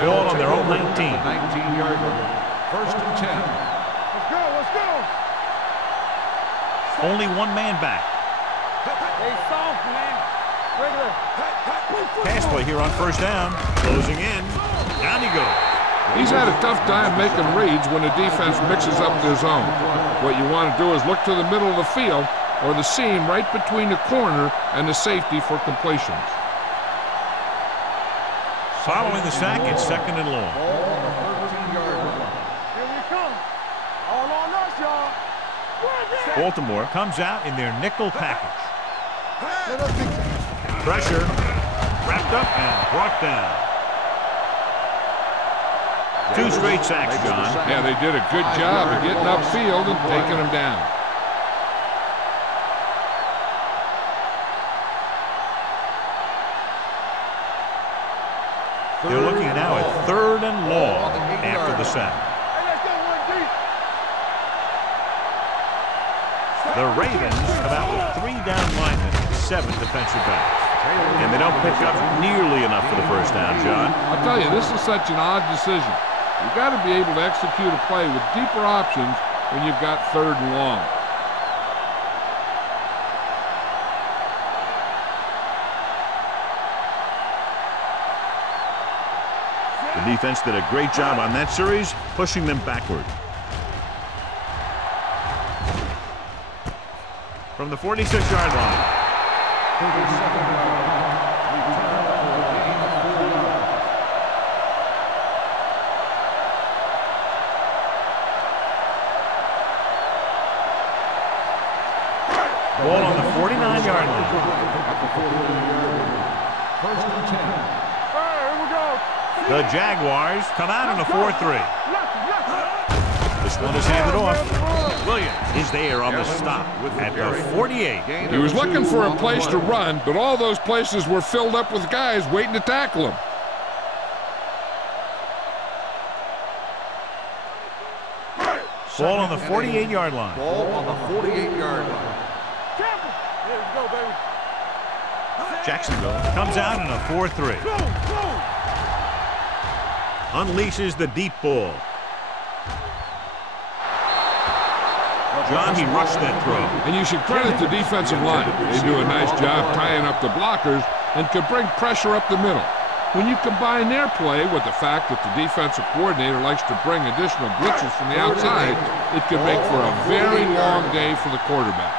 Ball on their own 19. 19-yard line. First and 10. Let's go, let's go. Only one man back. Hey, soft, man. Regular. Pass play here on first down. Closing in. Down he goes. He's had a tough time making reads when the defense mixes up their zone. What you want to do is look to the middle of the field or the seam right between the corner and the safety for completions. Following the sack, it's second and long. Ball on the 13-yard line. Here we come. All on us, y'all. Baltimore comes out in their nickel package. Pressure. Wrapped up and brought down. 2 straight sacks, John. Yeah, they did a good job of getting upfield and taking them down. They're looking now at third and long after the sack. Hey, let's go one deep. The Ravens come out with 3 down linemen and 7 defensive backs. And they don't pick up nearly enough for the first down, John. I'll tell you, this is such an odd decision. You've got to be able to execute a play with deeper options when you've got third and long. The defense did a great job on that series, pushing them backward. From the 46-yard line. Ball on the 49-yard line. First and 10. Hey, here we go. The Jaguars come out in a 4-3. This one is handed off. Williams is there on the stop at the 48. He was looking for a place to run, but all those places were filled up with guys waiting to tackle him. Ball on the 48-yard line. Ball on the 48-yard line. Here we go, baby. Jacksonville comes out in a 4-3. Unleashes the deep ball. John, he rushed that throw. And you should credit the defensive line. They do a nice job tying up the blockers and can bring pressure up the middle. When you combine their play with the fact that the defensive coordinator likes to bring additional blitzes from the outside, it can make for a very long day for the quarterback.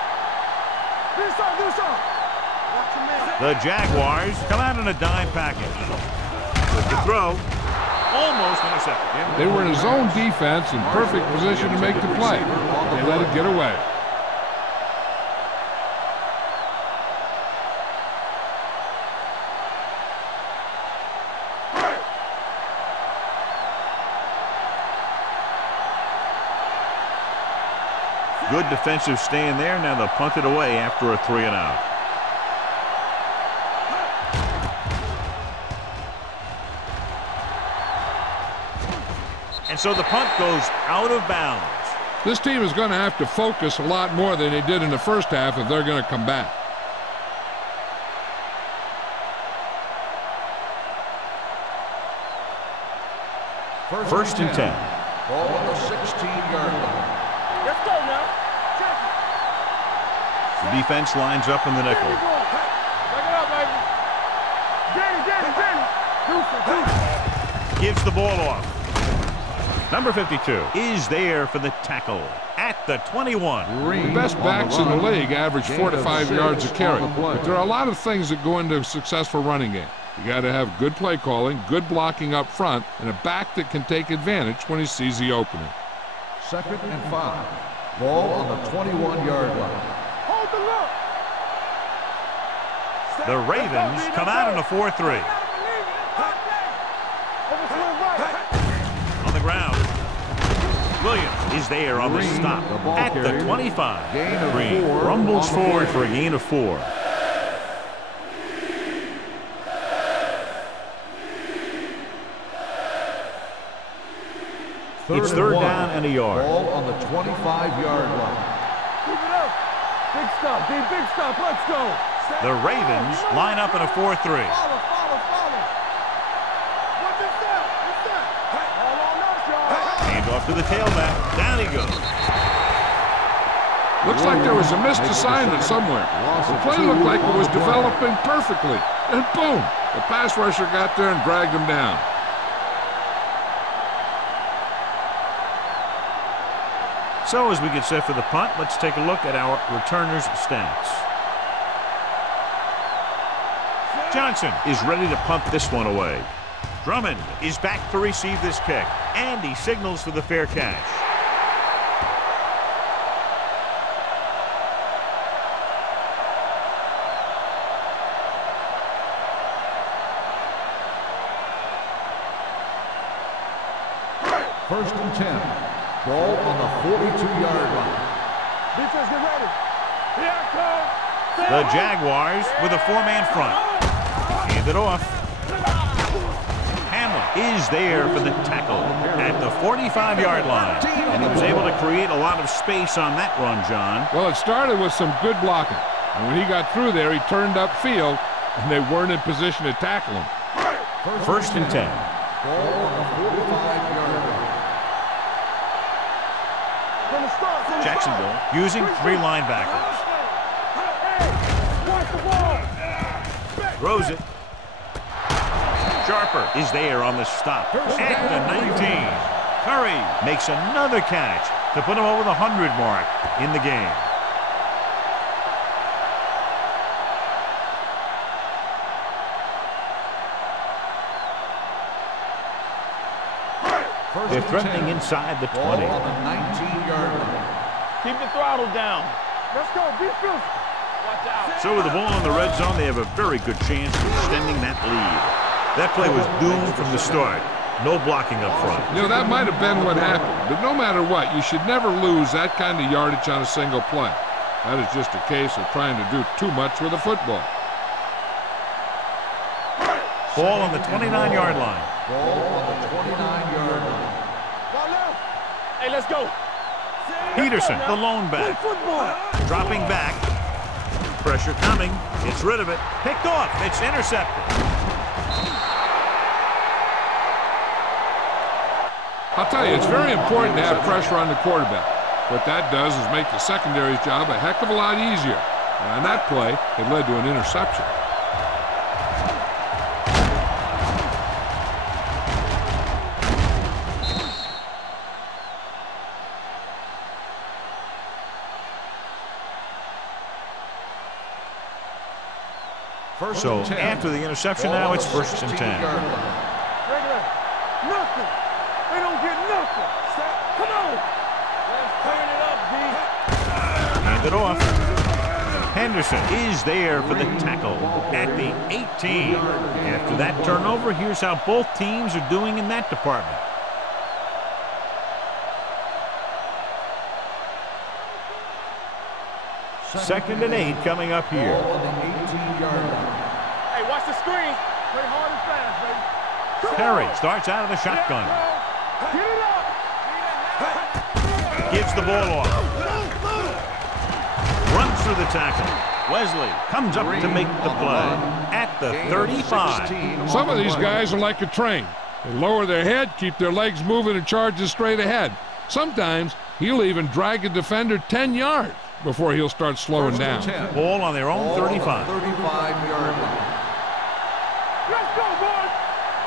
The Jaguars come out in a dime package. With the throw, almost intercepted. They were in a zone defense in perfect position to make the play. They let it get away. Good defensive stand there. Now they'll punt it away after a 3-and-out. And so the punt goes out of bounds. This team is going to have to focus a lot more than they did in the first half if they're going to come back. First and 10. Ball on the 16-yard line. Let's go now. Check it. The defense lines up in the nickel. Back it up, baby. Get it. Gives the ball off. Number 52 is there for the tackle at the 21. The best backs in the league average 4 to 5 yards a carry. But there are a lot of things that go into a successful running game. You got to have good play calling, good blocking up front, and a back that can take advantage when he sees the opening. Second and 5. Ball on the 21-yard line. the look. The Ravens come out in a 4-3. On the ground. Williams is there on the stop at the 25. Green rumbles forward for a gain of 4. It's third down and a yard. Ball on the 25-yard line. Keep it up. Big stop, D. Big stop. Let's go. The Ravens line up in a 4-3. Follow. What's this that? What's that? All on us, y'all. Hand off to the tailback. Down he goes. Looks like there was a missed assignment somewhere. The play looked like it was developing perfectly. And boom, the pass rusher got there and dragged him down. So as we get set for the punt, let's take a look at our returners' stats. Johnson is ready to punt this one away. Drummond is back to receive this kick, and he signals for the fair catch. First and 10. Ball on the 42-yard line. Defense, get ready. Here I come. The Jaguars with a 4-man front. Hand it off. Hamlin is there for the tackle at the 45-yard line. And he was able to create a lot of space on that run, John. Well, it started with some good blocking. And when he got through there, he turned upfield, and they weren't in position to tackle him. First and 10. Ball on the 45-yard line. Jacksonville using 3 linebackers. Throws it. Sharper is there on the stop at the 19. Curry makes another catch to put him over the 100 mark in the game. They're threatening inside the 20. Ball on the 19-yard line. Keep the throttle down. Let's go. Defense. Watch out. So with the ball in the red zone, they have a very good chance of extending that lead. That play was doomed from the start. No blocking up front. You know, that might have been what happened. But no matter what, you should never lose that kind of yardage on a single play. That is just a case of trying to do too much with a football. Ball on the 29-yard line. Ball on the 29-yard line. Hey, let's go. Peterson, the lone back. Dropping back. Pressure coming. Gets rid of it. Picked off. It's intercepted. I'll tell you, it's very important to have pressure on the quarterback. What that does is make the secondary's job a heck of a lot easier. And on that play, it led to an interception. So after the interception, now it's first and 10. Regular. Nothing. They don't get nothing. Come on. Let's turn it up, D. Hand it off. Henderson is there for the tackle at the 18. After that turnover, here's how both teams are doing in that department. Second and 8 coming up here. Ball on the 18-yard line. Hey, watch the screen. Play hard and fast, baby. Terry starts out of the shotgun. Get it up. Gives the ball off. Runs through the tackle. Wesley comes up to make the play at the 35. Some of these guys are like a train. They lower their head, keep their legs moving, and charge straight ahead. Sometimes he'll even drag a defender 10 yards before he'll start slowing down. Ball on their own 35. 35-yard line. Let's go, boys.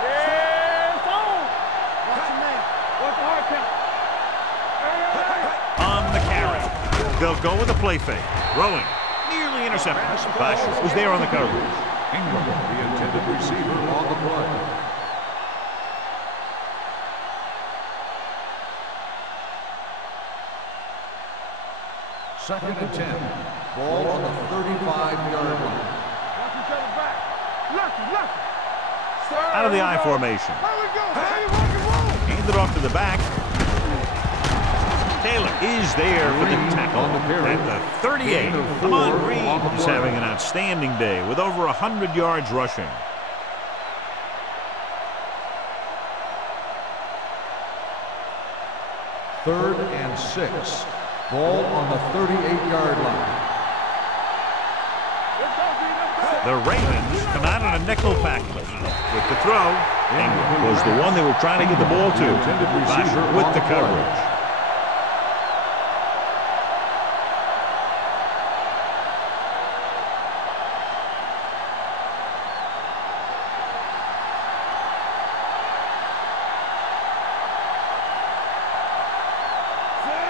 Yeah, it's on. Watch your man. Watch the hard count. On the carry. They'll go with a play fake. Throwing. Nearly intercepted. Bush was there on the coverage. Ingram, the intended receiver on the play. Second and 10. Ball on the 35-yard line. Watch each other back. Lucky. Out of the I formation. There we go. Hey, rock and roll. Handed off to the back. Taylor is there for the tackle at the 38. Lamont Green is having an outstanding day with over 100 yards rushing. Third and 6. Ball on the 38-yard line. The Ravens come out in a nickel package with the throw. Ingram was the one they were trying to get the ball to. Back with the coverage.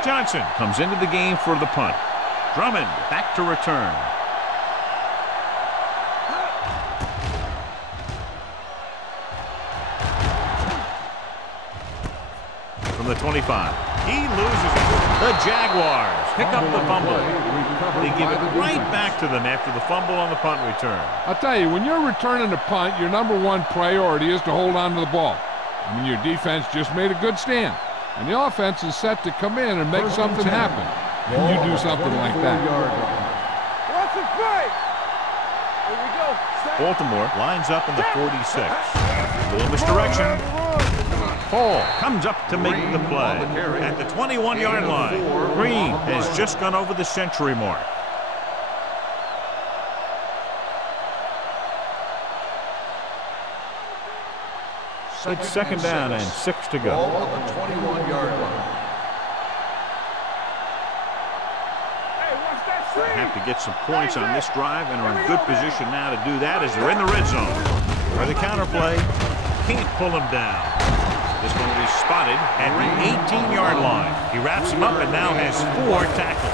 Johnson comes into the game for the punt. Drummond back to return. From the 25. He loses it. The Jaguars pick up the fumble. They give it right back to them after the fumble on the punt return. I'll tell you, when you're returning a punt, your #1 priority is to hold on to the ball. I mean, your defense just made a good stand. And the offense is set to come in and make something happen. And you do something like that. Watch the play. Here we go. Baltimore lines up in the 46. Little misdirection. Hall comes up to make the play at the 21-yard line. Green has just gone over the century mark. It's second down and 6 to go. Ball on the 21-yard line. Hey, watch that swing. Have to get some points on this drive and are in good position now to do that as they're in the red zone. Where the counterplay can't pull him down. This one will be spotted at the 18-yard line. He wraps him up and now has 4 tackles.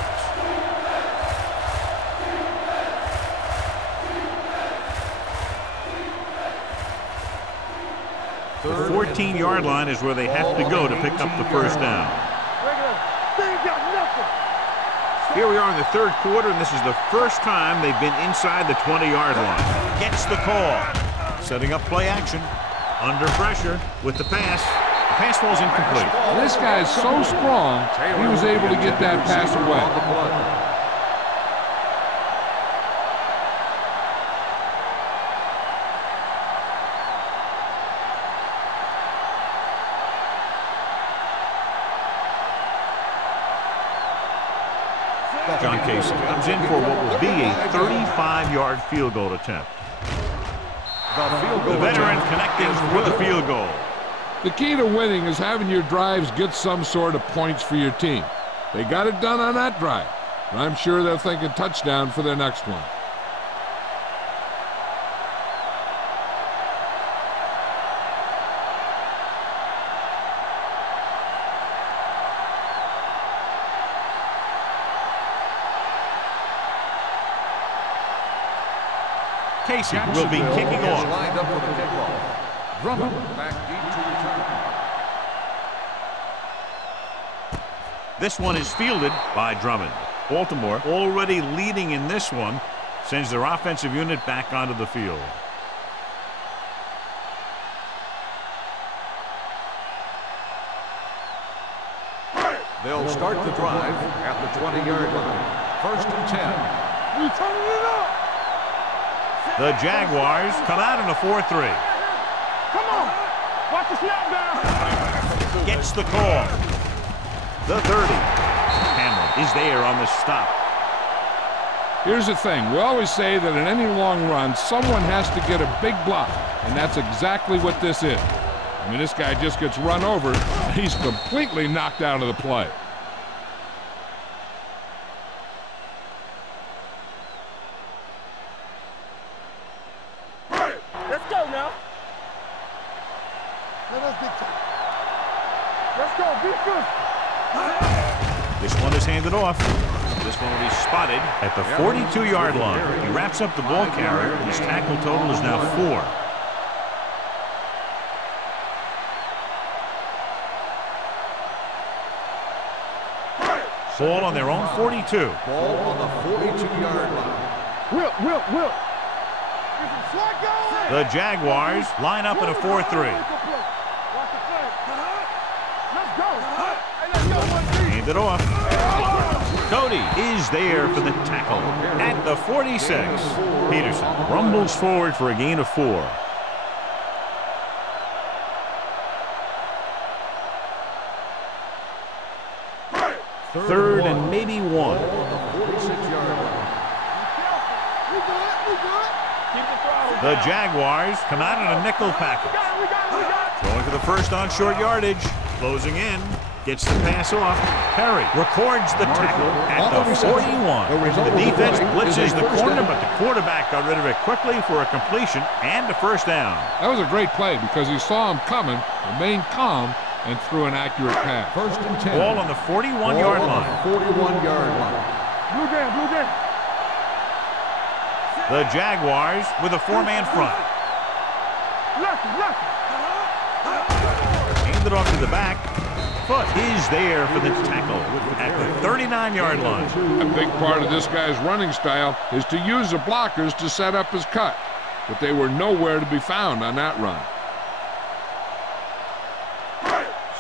The 14-yard line is where they have to go to pick up the first down. Here we are in the third quarter, and this is the first time they've been inside the 20-yard line. Gets the call. Setting up play action. Under pressure with the pass. The pass falls incomplete. This guy is so strong, he was able to get that pass away. John Casey comes in for what will be a 35-yard field goal attempt. The veteran connecting for the field goal. The key to winning is having your drives get some sort of points for your team. They got it done on that drive, and I'm sure they're thinking touchdown for their next one. Casey will be kicking off. Lined up for the kickoff. Drummond back deep to return. This one is fielded by Drummond. Baltimore already leading in this one, sends their offensive unit back onto the field. They'll start the drive at the 20-yard line. First and 10. We turning it up. The Jaguars come out in a 4-3. Come on. Watch the snap down. Gets the call. The 30. Hamlin is there on the stop. Here's the thing. We always say that in any long run, someone has to get a big block, and that's exactly what this is. I mean, this guy just gets run over. He's completely knocked out of the play. Let's go now. Let's go. Be good. This one is handed off. This one will be spotted at the 42-yard line. He wraps up the ball carrier. His tackle total is now 4. Ball on their own 42. Ball on the 42-yard line. Will. The Jaguars line up in a 4-3. Hand it off. Cody is there for the tackle at the 46. Peterson rumbles forward for a gain of 4. Third and maybe 1. Ball on the 46-yard line. The Jaguars come out in a nickel package. Going for the first on short yardage. Closing in. Gets the pass off. Perry records the tackle at the 41. The defense blitzes the corner, but the quarterback got rid of it quickly for a completion and a first down. That was a great play because he saw him coming, remained calm, and threw an accurate pass. First and 10. Ball on the 41-yard line. 41-yard line. Blue game. The Jaguars with a 4-man front. Left. Handed off to the back. Foot is there for the tackle at the 39-yard line. A big part of this guy's running style is to use the blockers to set up his cut, but they were nowhere to be found on that run.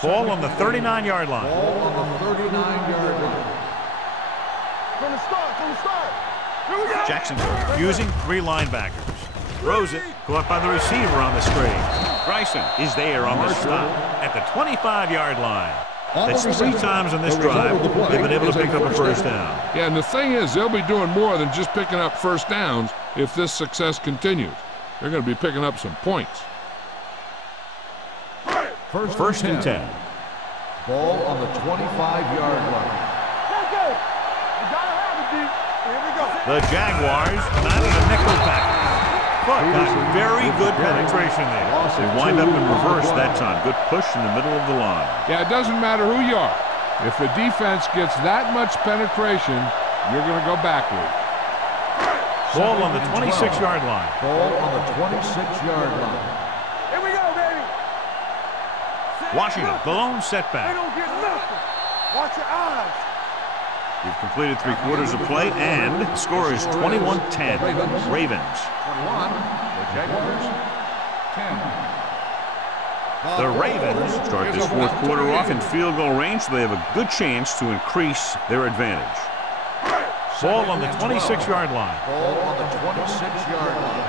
Ball on the 39-yard line. Ball on the 39-yard line. From the start. Here we go. Jacksonville using 3 linebackers. Throws it, caught by the receiver on the screen. Bryson is there on the stop at the 25-yard line. That's 3 times on this drive they've been able to pick up a first down. Yeah, and the thing is, they'll be doing more than just picking up first downs if this success continues. They're going to be picking up some points. First and 10. Ball on the 25-yard line. Let's go. You gotta have it, D. Here we go. The Jaguars come out in a nickel package. But got very good penetration there. They wind up in reverse that time. Good push in the middle of the line. Yeah, it doesn't matter who you are. If the defense gets that much penetration, you're going to go backward. Ball on the 26-yard line. Ball on the 26-yard line. Here we go, baby. Washington, the lone They setback. don't get nothing. Watch your eyes. We've completed 3 quarters of play, and the score is 21-10. Ravens. 21. The Jaguars. 10. The Ravens start this 4th quarter off in field goal range, so they have a good chance to increase their advantage. Ball on the 26-yard line. Ball on the 26-yard line.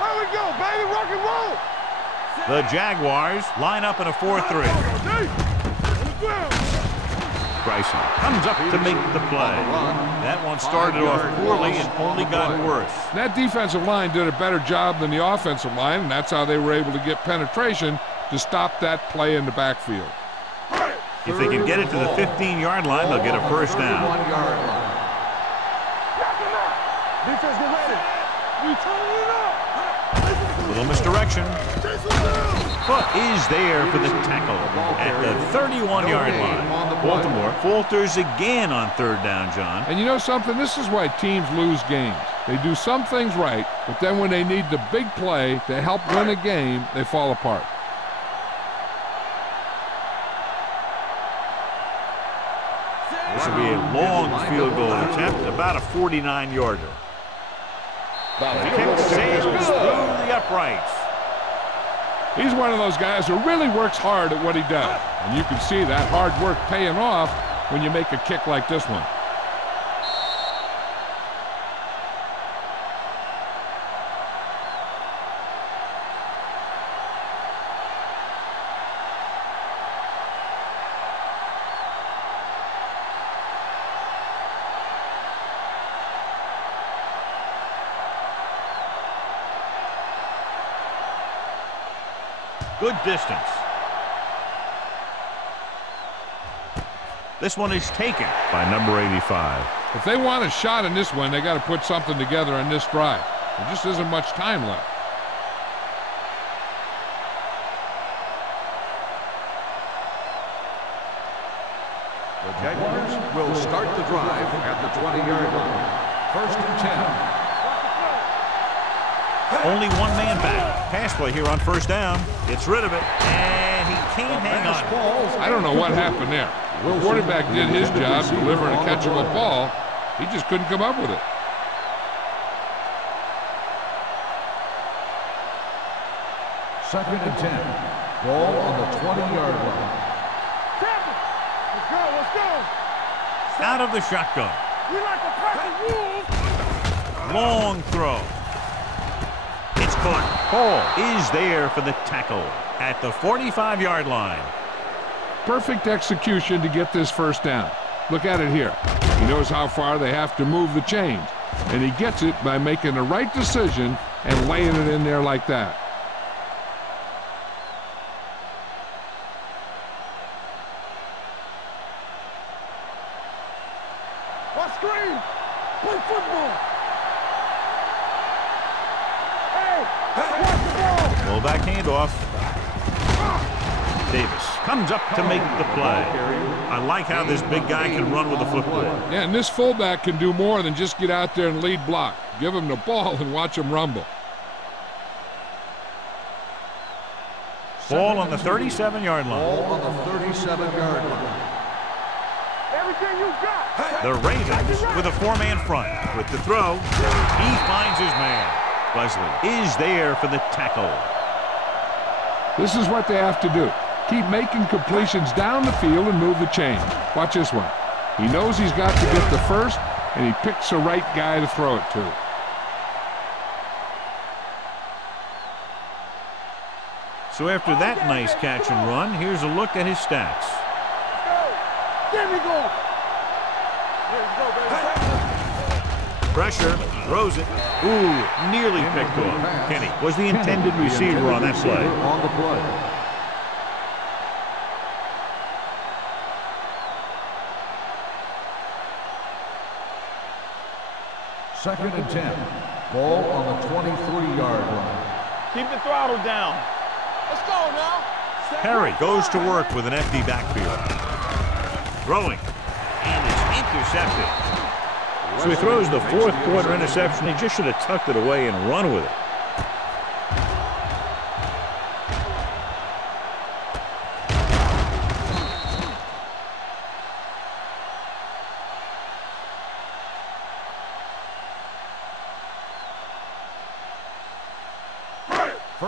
Here we go, baby. Rock and roll. The Jaguars line up in a 4-3. Bryson comes up to make the play. That one started off poorly and only got worse. That defensive line did a better job than the offensive line, and that's how they were able to get penetration to stop that play in the backfield. If they can get it to the 15-yard line, they'll get a first down. Defense, get ready. We turning it up. Little misdirection. Foot is there for the tackle at the 31-yard line. Baltimore falters again on 3rd down, John. And you know something? This is why teams lose games. They do some things right, but then when they need the big play to help win a game, they fall apart. This will be a long field goal attempt, about a 49-yarder. The kick sails through the uprights. He's one of those guys who really works hard at what he does. And you can see that hard work paying off when you make a kick like this one. Good distance. This one is taken by number 85. If they want a shot in this one, they got to put something together on this drive. There just isn't much time left. The Jaguars will start the drive at the 20-yard line. First and 10. Only 1 man back. Pass play here on first down. Gets rid of it, and he can't hang on. I don't know what happened there. The quarterback did his job, delivering a catchable ball. He just couldn't come up with it. Second and 10. Ball on the 20-yard line. Let's go, let's go. Out of the shotgun. We like to press the wolves. Long throw. It's caught. Hall is there for the tackle At the 45-yard line. Perfect execution to get this first down. Look at it here. He knows how far they have to move the chains, and he gets it by making the right decision and laying it in there like that. What screen? Play football. Hey, watch the ball. Well, back handoff. Davis comes up to make the play. I like how this big guy can run with the football. Yeah, and this fullback can do more than just get out there and lead block. Give him the ball and watch him rumble. Ball on the 37-yard line. Ball on the 37-yard line. Everything you got. The Ravens with a four-man front. With the throw, he finds his man. Wesley is there for the tackle. This is what they have to do. Keep making completions down the field and move the chain. Watch this one. He knows he's got to get the first, and he picks the right guy to throw it to. So after that nice catch and run, here's a look at his stats. There we go. Pressure, throws it. Ooh, nearly picked off. Kenny was the intended receiver on that play. On the play. Second and 10. Ball on the 23-yard line. Keep the throttle down. Let's go now. Perry goes to work with an empty backfield. Throwing. And it's intercepted. So he throws the fourth quarter interception. He just should have tucked it away and run with it.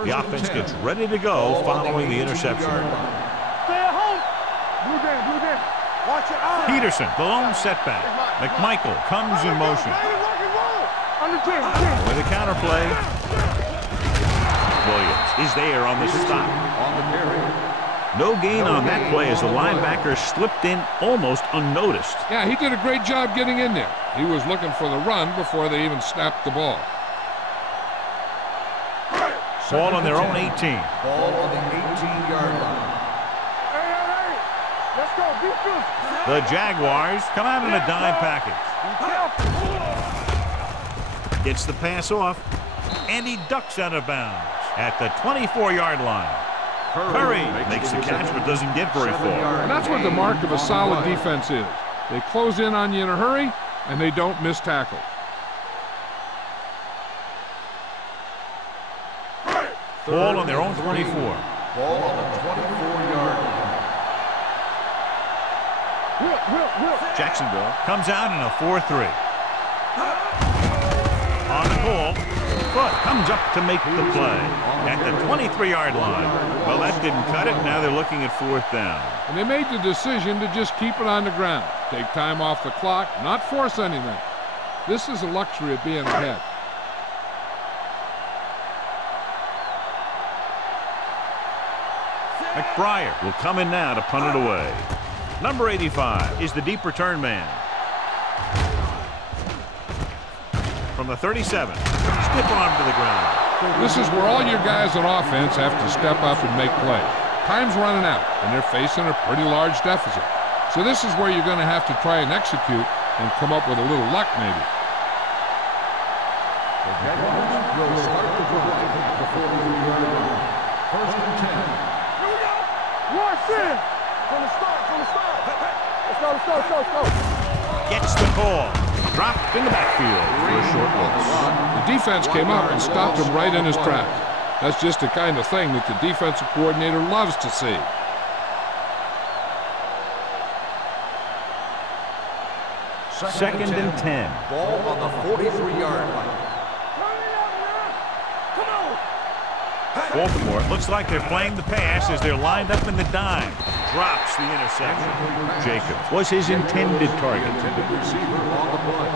The offense gets ready to go following the interception. Stay at home. Blue game, blue game. Watch your eyes. Peterson, the lone setback. McMichael comes in motion. With a counterplay. Williams is there on the stop. On the carry. No gain on that play as the linebacker slipped in almost unnoticed. Yeah, he did a great job getting in there. He was looking for the run before they even snapped the ball. Ball on their own 18. Ball on the 18-yard line. Hey. Let's go, defense. The Jaguars come out in a dime package. Gets the pass off, and he ducks out of bounds at the 24-yard line. Curry makes the catch but doesn't get very far. And that's what the mark of a solid defense is. They close in on you in a hurry, and they don't miss tackle. Ball on their own 24. Ball on the 24-yard line. Jacksonville comes out in a 4-3. On the call, Foot comes up to make the play at the 23-yard line. Well, that didn't cut it. Now they're looking at fourth down. And they made the decision to just keep it on the ground. Take time off the clock, not force anything. This is a luxury of being ahead. McBriar will come in now to punt it away. Number 85 is the deep return man. From the 37, stiff arm to the ground. This is where all your guys on offense have to step up and make plays. Time's running out, and they're facing a pretty large deficit. So this is where you're going to have to try and execute and come up with a little luck maybe. The Jaguars will start the drive at the 43-yard line. First and 10. Watch in. From the start. Let's go. Gets the call. Dropped in the backfield for a short loss. The defense came up and stopped him right in his tracks. That's just the kind of thing that the defensive coordinator loves to see. Second and 10. Ball on the 43-yard line. Baltimore looks like they're playing the pass as they're lined up in the dime. Drops the interception. Jacobs was his intended target. Intended receiver on the play.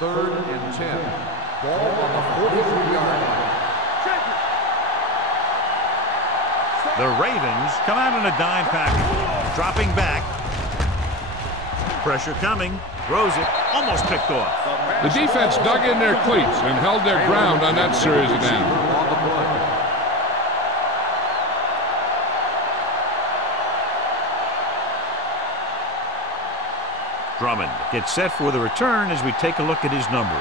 Third and 10. Ball on the 43-yard line. The Ravens come out in a dime package. Dropping back. Pressure coming. Throws it. Almost picked off. The defense dug in their cleats and held their ground on that series of downs. On the play. Drummond gets set for the return as we take a look at his numbers.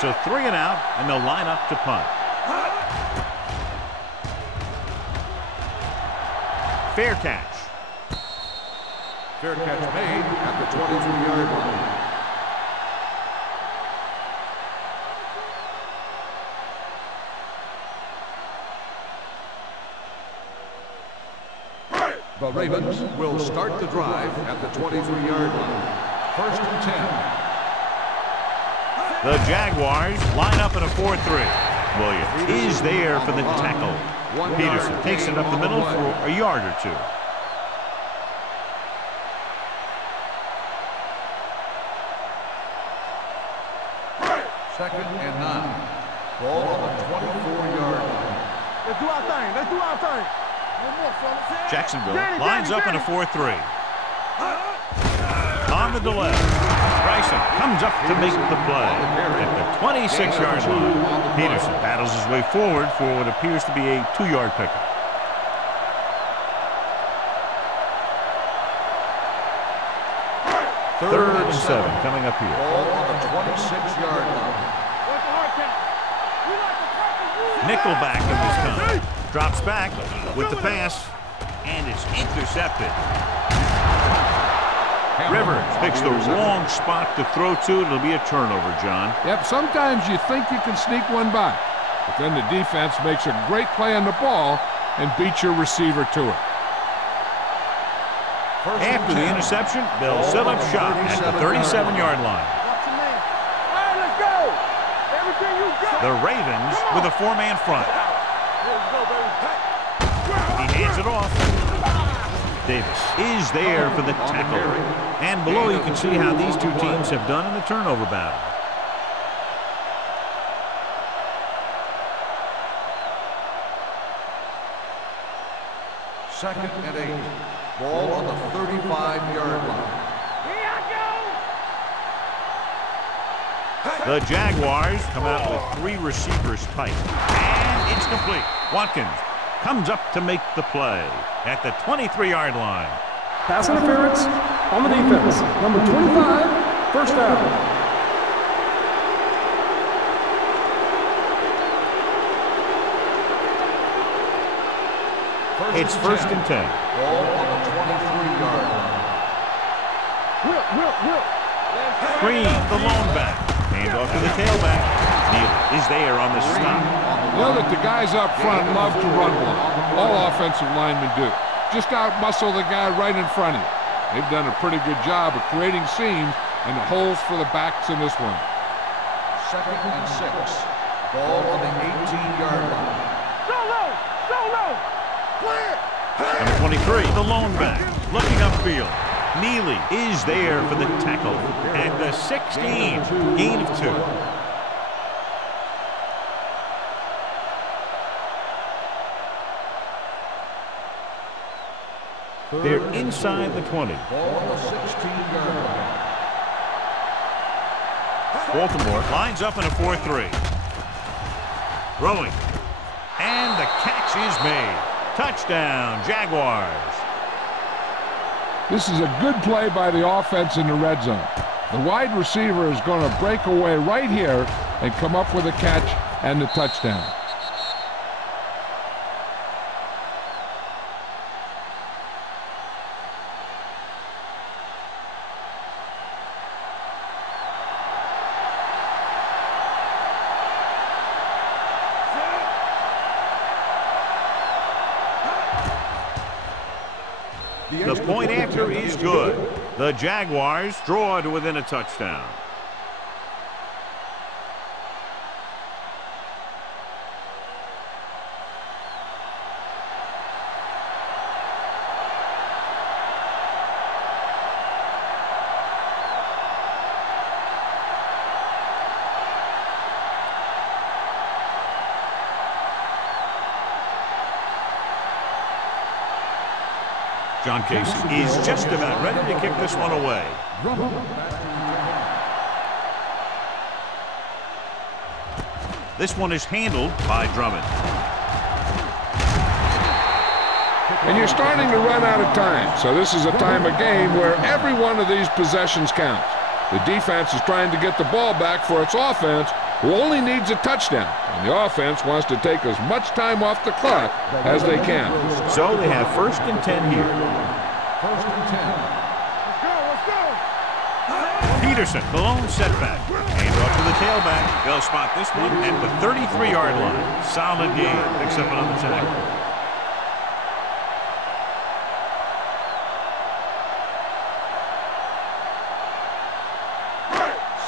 So 3 and out, and they'll line up to punt. Fair catch. Fair catch made at the 23-yard line. The Ravens will start the drive at the 23-yard line. First and 10. The Jaguars line up in a 4-3. Williams is there for the tackle. Peterson takes it up the middle for a yard or two. Second and 9. Ball on the 24-yard line. Let's do our thing. Let's do our thing. Jacksonville lines up in a 4-3. On the delay. Bryson comes up to make the play at the 26-yard line. Peterson battles his way forward for what appears to be a 2-yard pickup. Third and 7 coming up here. Ball on the 26-yard line. Nickelback in this time. Drops back with the pass, and it's intercepted. Rivers picks the wrong spot to throw to. It'll be a turnover, John. Yep, sometimes you think you can sneak one by, but then the defense makes a great play on the ball and beats your receiver to it. After the interception, they'll set up shop at the 37-yard line. Let's go. Everything you got. The Ravens with a 4-man front. Let's go, baby. He hands it off. Davis is there for the tackle. And below you can see how these two teams have done in the turnover battle. Second and 8. Ball on the 35-yard line. The Jaguars come out with 3 receivers tight. And it's complete. Watkins comes up to make the play at the 23-yard line. Pass interference on the defense. Number 25, first down. It's first and 10. Ball on the 23-yard line. Green, the lone back. Hand off to the tailback. Neal is there on the stop. You know that the guys up front love to run block. All offensive linemen do. Just out-muscle the guy right in front of you. They've done a pretty good job of creating seams and holes for the backs in this one. Second and 6. Ball on the 18-yard line. Solo. Clear. Number 23, the lone back. Looking upfield. Neely is there for the tackle at the 16. Gain of 2. They're inside the 20. Ball on the 16-yard line. Baltimore lines up in a 4-3. Throwing. And the catch is made. Touchdown, Jaguars. This is a good play by the offense in the red zone. The wide receiver is going to break away right here and come up with a catch and the touchdown. the point after is good. The Jaguars draw to within a touchdown. John Casey is just about ready to kick this one away. This one is handled by Drummond. And you're starting to run out of time, so this is a time of game where every one of these possessions counts. The defense is trying to get the ball back for its offense, who only needs a touchdown, and the offense wants to take as much time off the clock as they can. So they have 1st and 10 here. 1st and 10. Let's go. Peterson, the lone setback. Hand off to the tailback. They'll spot this one at the 33-yard line. Solid game. Picks up another tackle.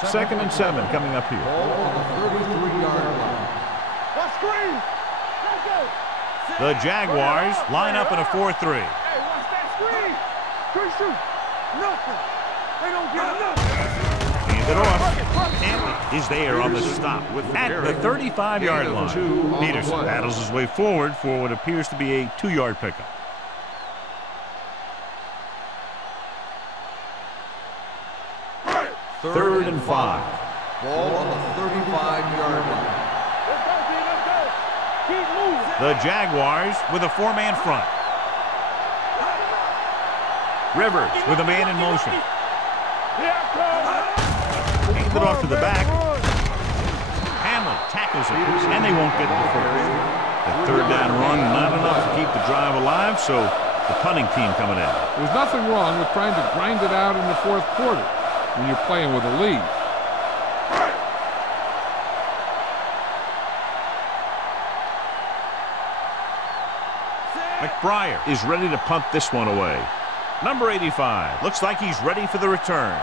2nd and 7 coming up here. Ball on the 33-yard line. Let's screen. Let's go. The Jaguars line up in a 4-3. Hey, watch that screen. Good shoot. Nothing. They don't get nothing. Hand it off. And is there on the stop at the 35-yard line. Peterson battles his way forward for what appears to be a 2-yard pickup. 3rd and 5. Ball on the 35-yard line. Let's go, D. Let's go. Keep moving. The Jaguars with a 4-man front. Rivers with a man in motion. Here I come. Hands it off to the back. Hamlin tackles it, and they won't get the first. The 3rd down run, not enough to keep the drive alive, so the punting team coming in. There's nothing wrong with trying to grind it out in the 4th quarter when you're playing with a lead. McBriar is ready to punt this one away. Number 85 looks like he's ready for the return.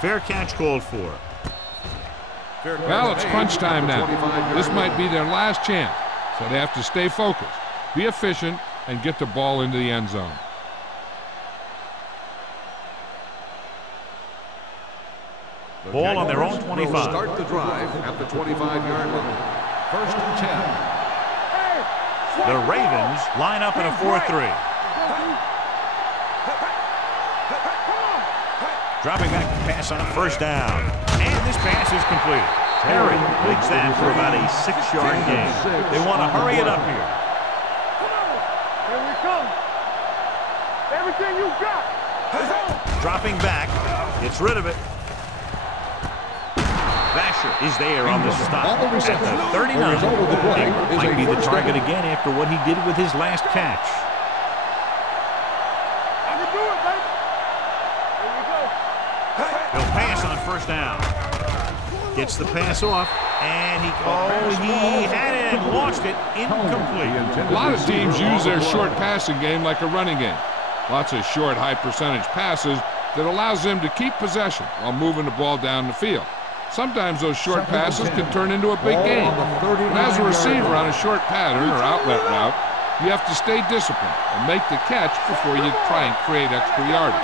Fair catch called for. Well, it's crunch time now. This might be their last chance, so they have to stay focused, be efficient, and get the ball into the end zone. Ball on their own 25. Start the drive at the 25-yard line. 1st and 10. The Ravens line up in a 4-3. Dropping back to pass on a 1st down. And this pass is completed. Perry leads that for about a 6-yard gain. They want to hurry it up here. Come on. Here we come. Everything you got. Let's go. Dropping back. Gets rid of it. Vasher is there on the stop at the 39. Might be the target again after what he did with his last catch. I can do it, baby. Here we go. He'll pass on 1st down. Gets the pass off, and he had it and launched it incomplete. A lot of teams use their short passing game like a running game. Lots of short, high-percentage passes that allows them to keep possession while moving the ball down the field. Sometimes those short passes can turn into a big game. And as a receiver on a short pattern or outlet route, you have to stay disciplined and make the catch before you try and create extra yardage.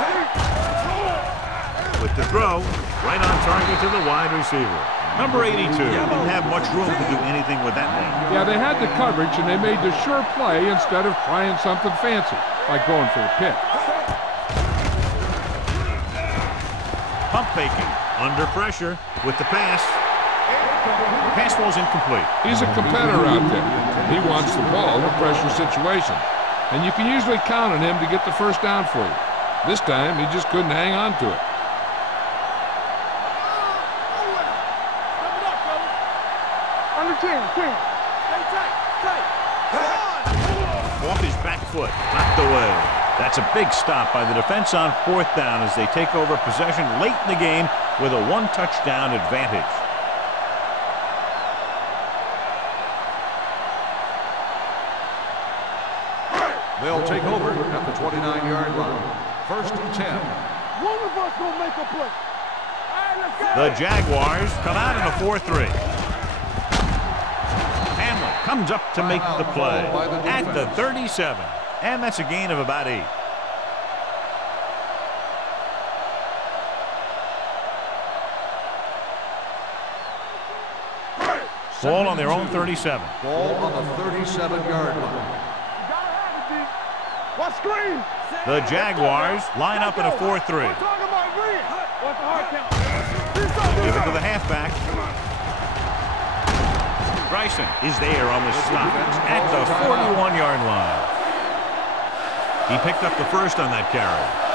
With the throw, right on target to the wide receiver. Number 82 didn't have much room to do anything with that one. Yeah, they had the coverage, and they made the sure play instead of trying something fancy, like going for a pick. Pump faking, under pressure with the pass. The pass ball's incomplete. He's a competitor out there. He wants the ball in pressure situations, and you can usually count on him to get the 1st down for you. This time, he just couldn't hang on to it. Stay tight. Off his back foot, knocked away. That's a big stop by the defense on 4th down as they take over possession late in the game with a 1-touchdown advantage. They'll take over at the 29-yard line. 1st and 10. One of us gonna make a play. All right, let's go. The Jaguars come out in a 4-3. Hamlin comes up to make the play at the 37. And that's a gain of about 8. Ball on their own 37. Ball on the 37-yard line. What screen? The Jaguars line up in a 4-3. What's the hard count? Give it to the halfback. Bryson is there on the stop at the 41-yard line. He picked up the first on that carry.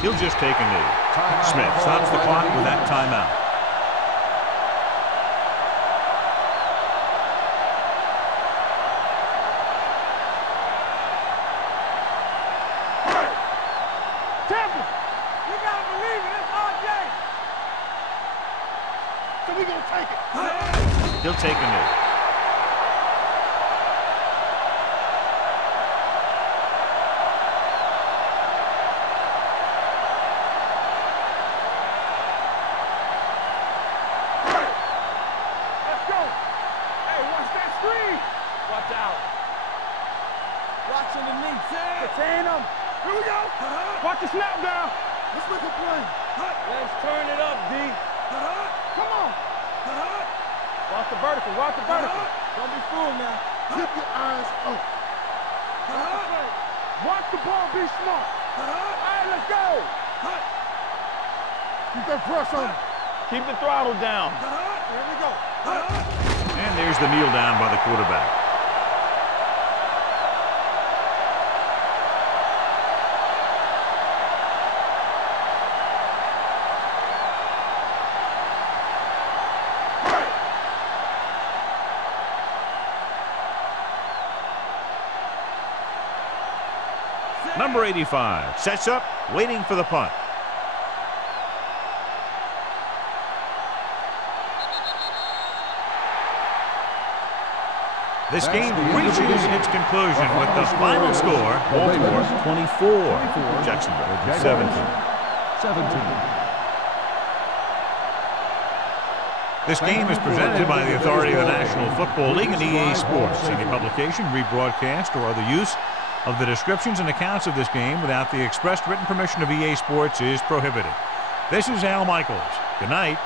He'll just take a knee. Smith stops the clock with that timeout. Tampa, you gotta believe it. It's our game. So we gonna take it. He'll take a knee. Here we go. Watch the snap down. Let's make a play. Let's turn it up, D. Come on. Watch the vertical. Watch the vertical. Don't be fooled now. Keep your eyes up. Watch the ball. Be smart. All right, let's go. Keep that press on. Keep the throttle down. Here we go. And there's the kneel down by the quarterback. Number 85 sets up, waiting for the punt. This game reaches its conclusion with the final score, Baltimore 24, Jacksonville 17. This game is presented by the authority of the National Football League and EA Sports. Any publication, rebroadcast, or other use of the descriptions and accounts of this game without the expressed written permission of EA Sports is prohibited. This is Al Michaels. Good night.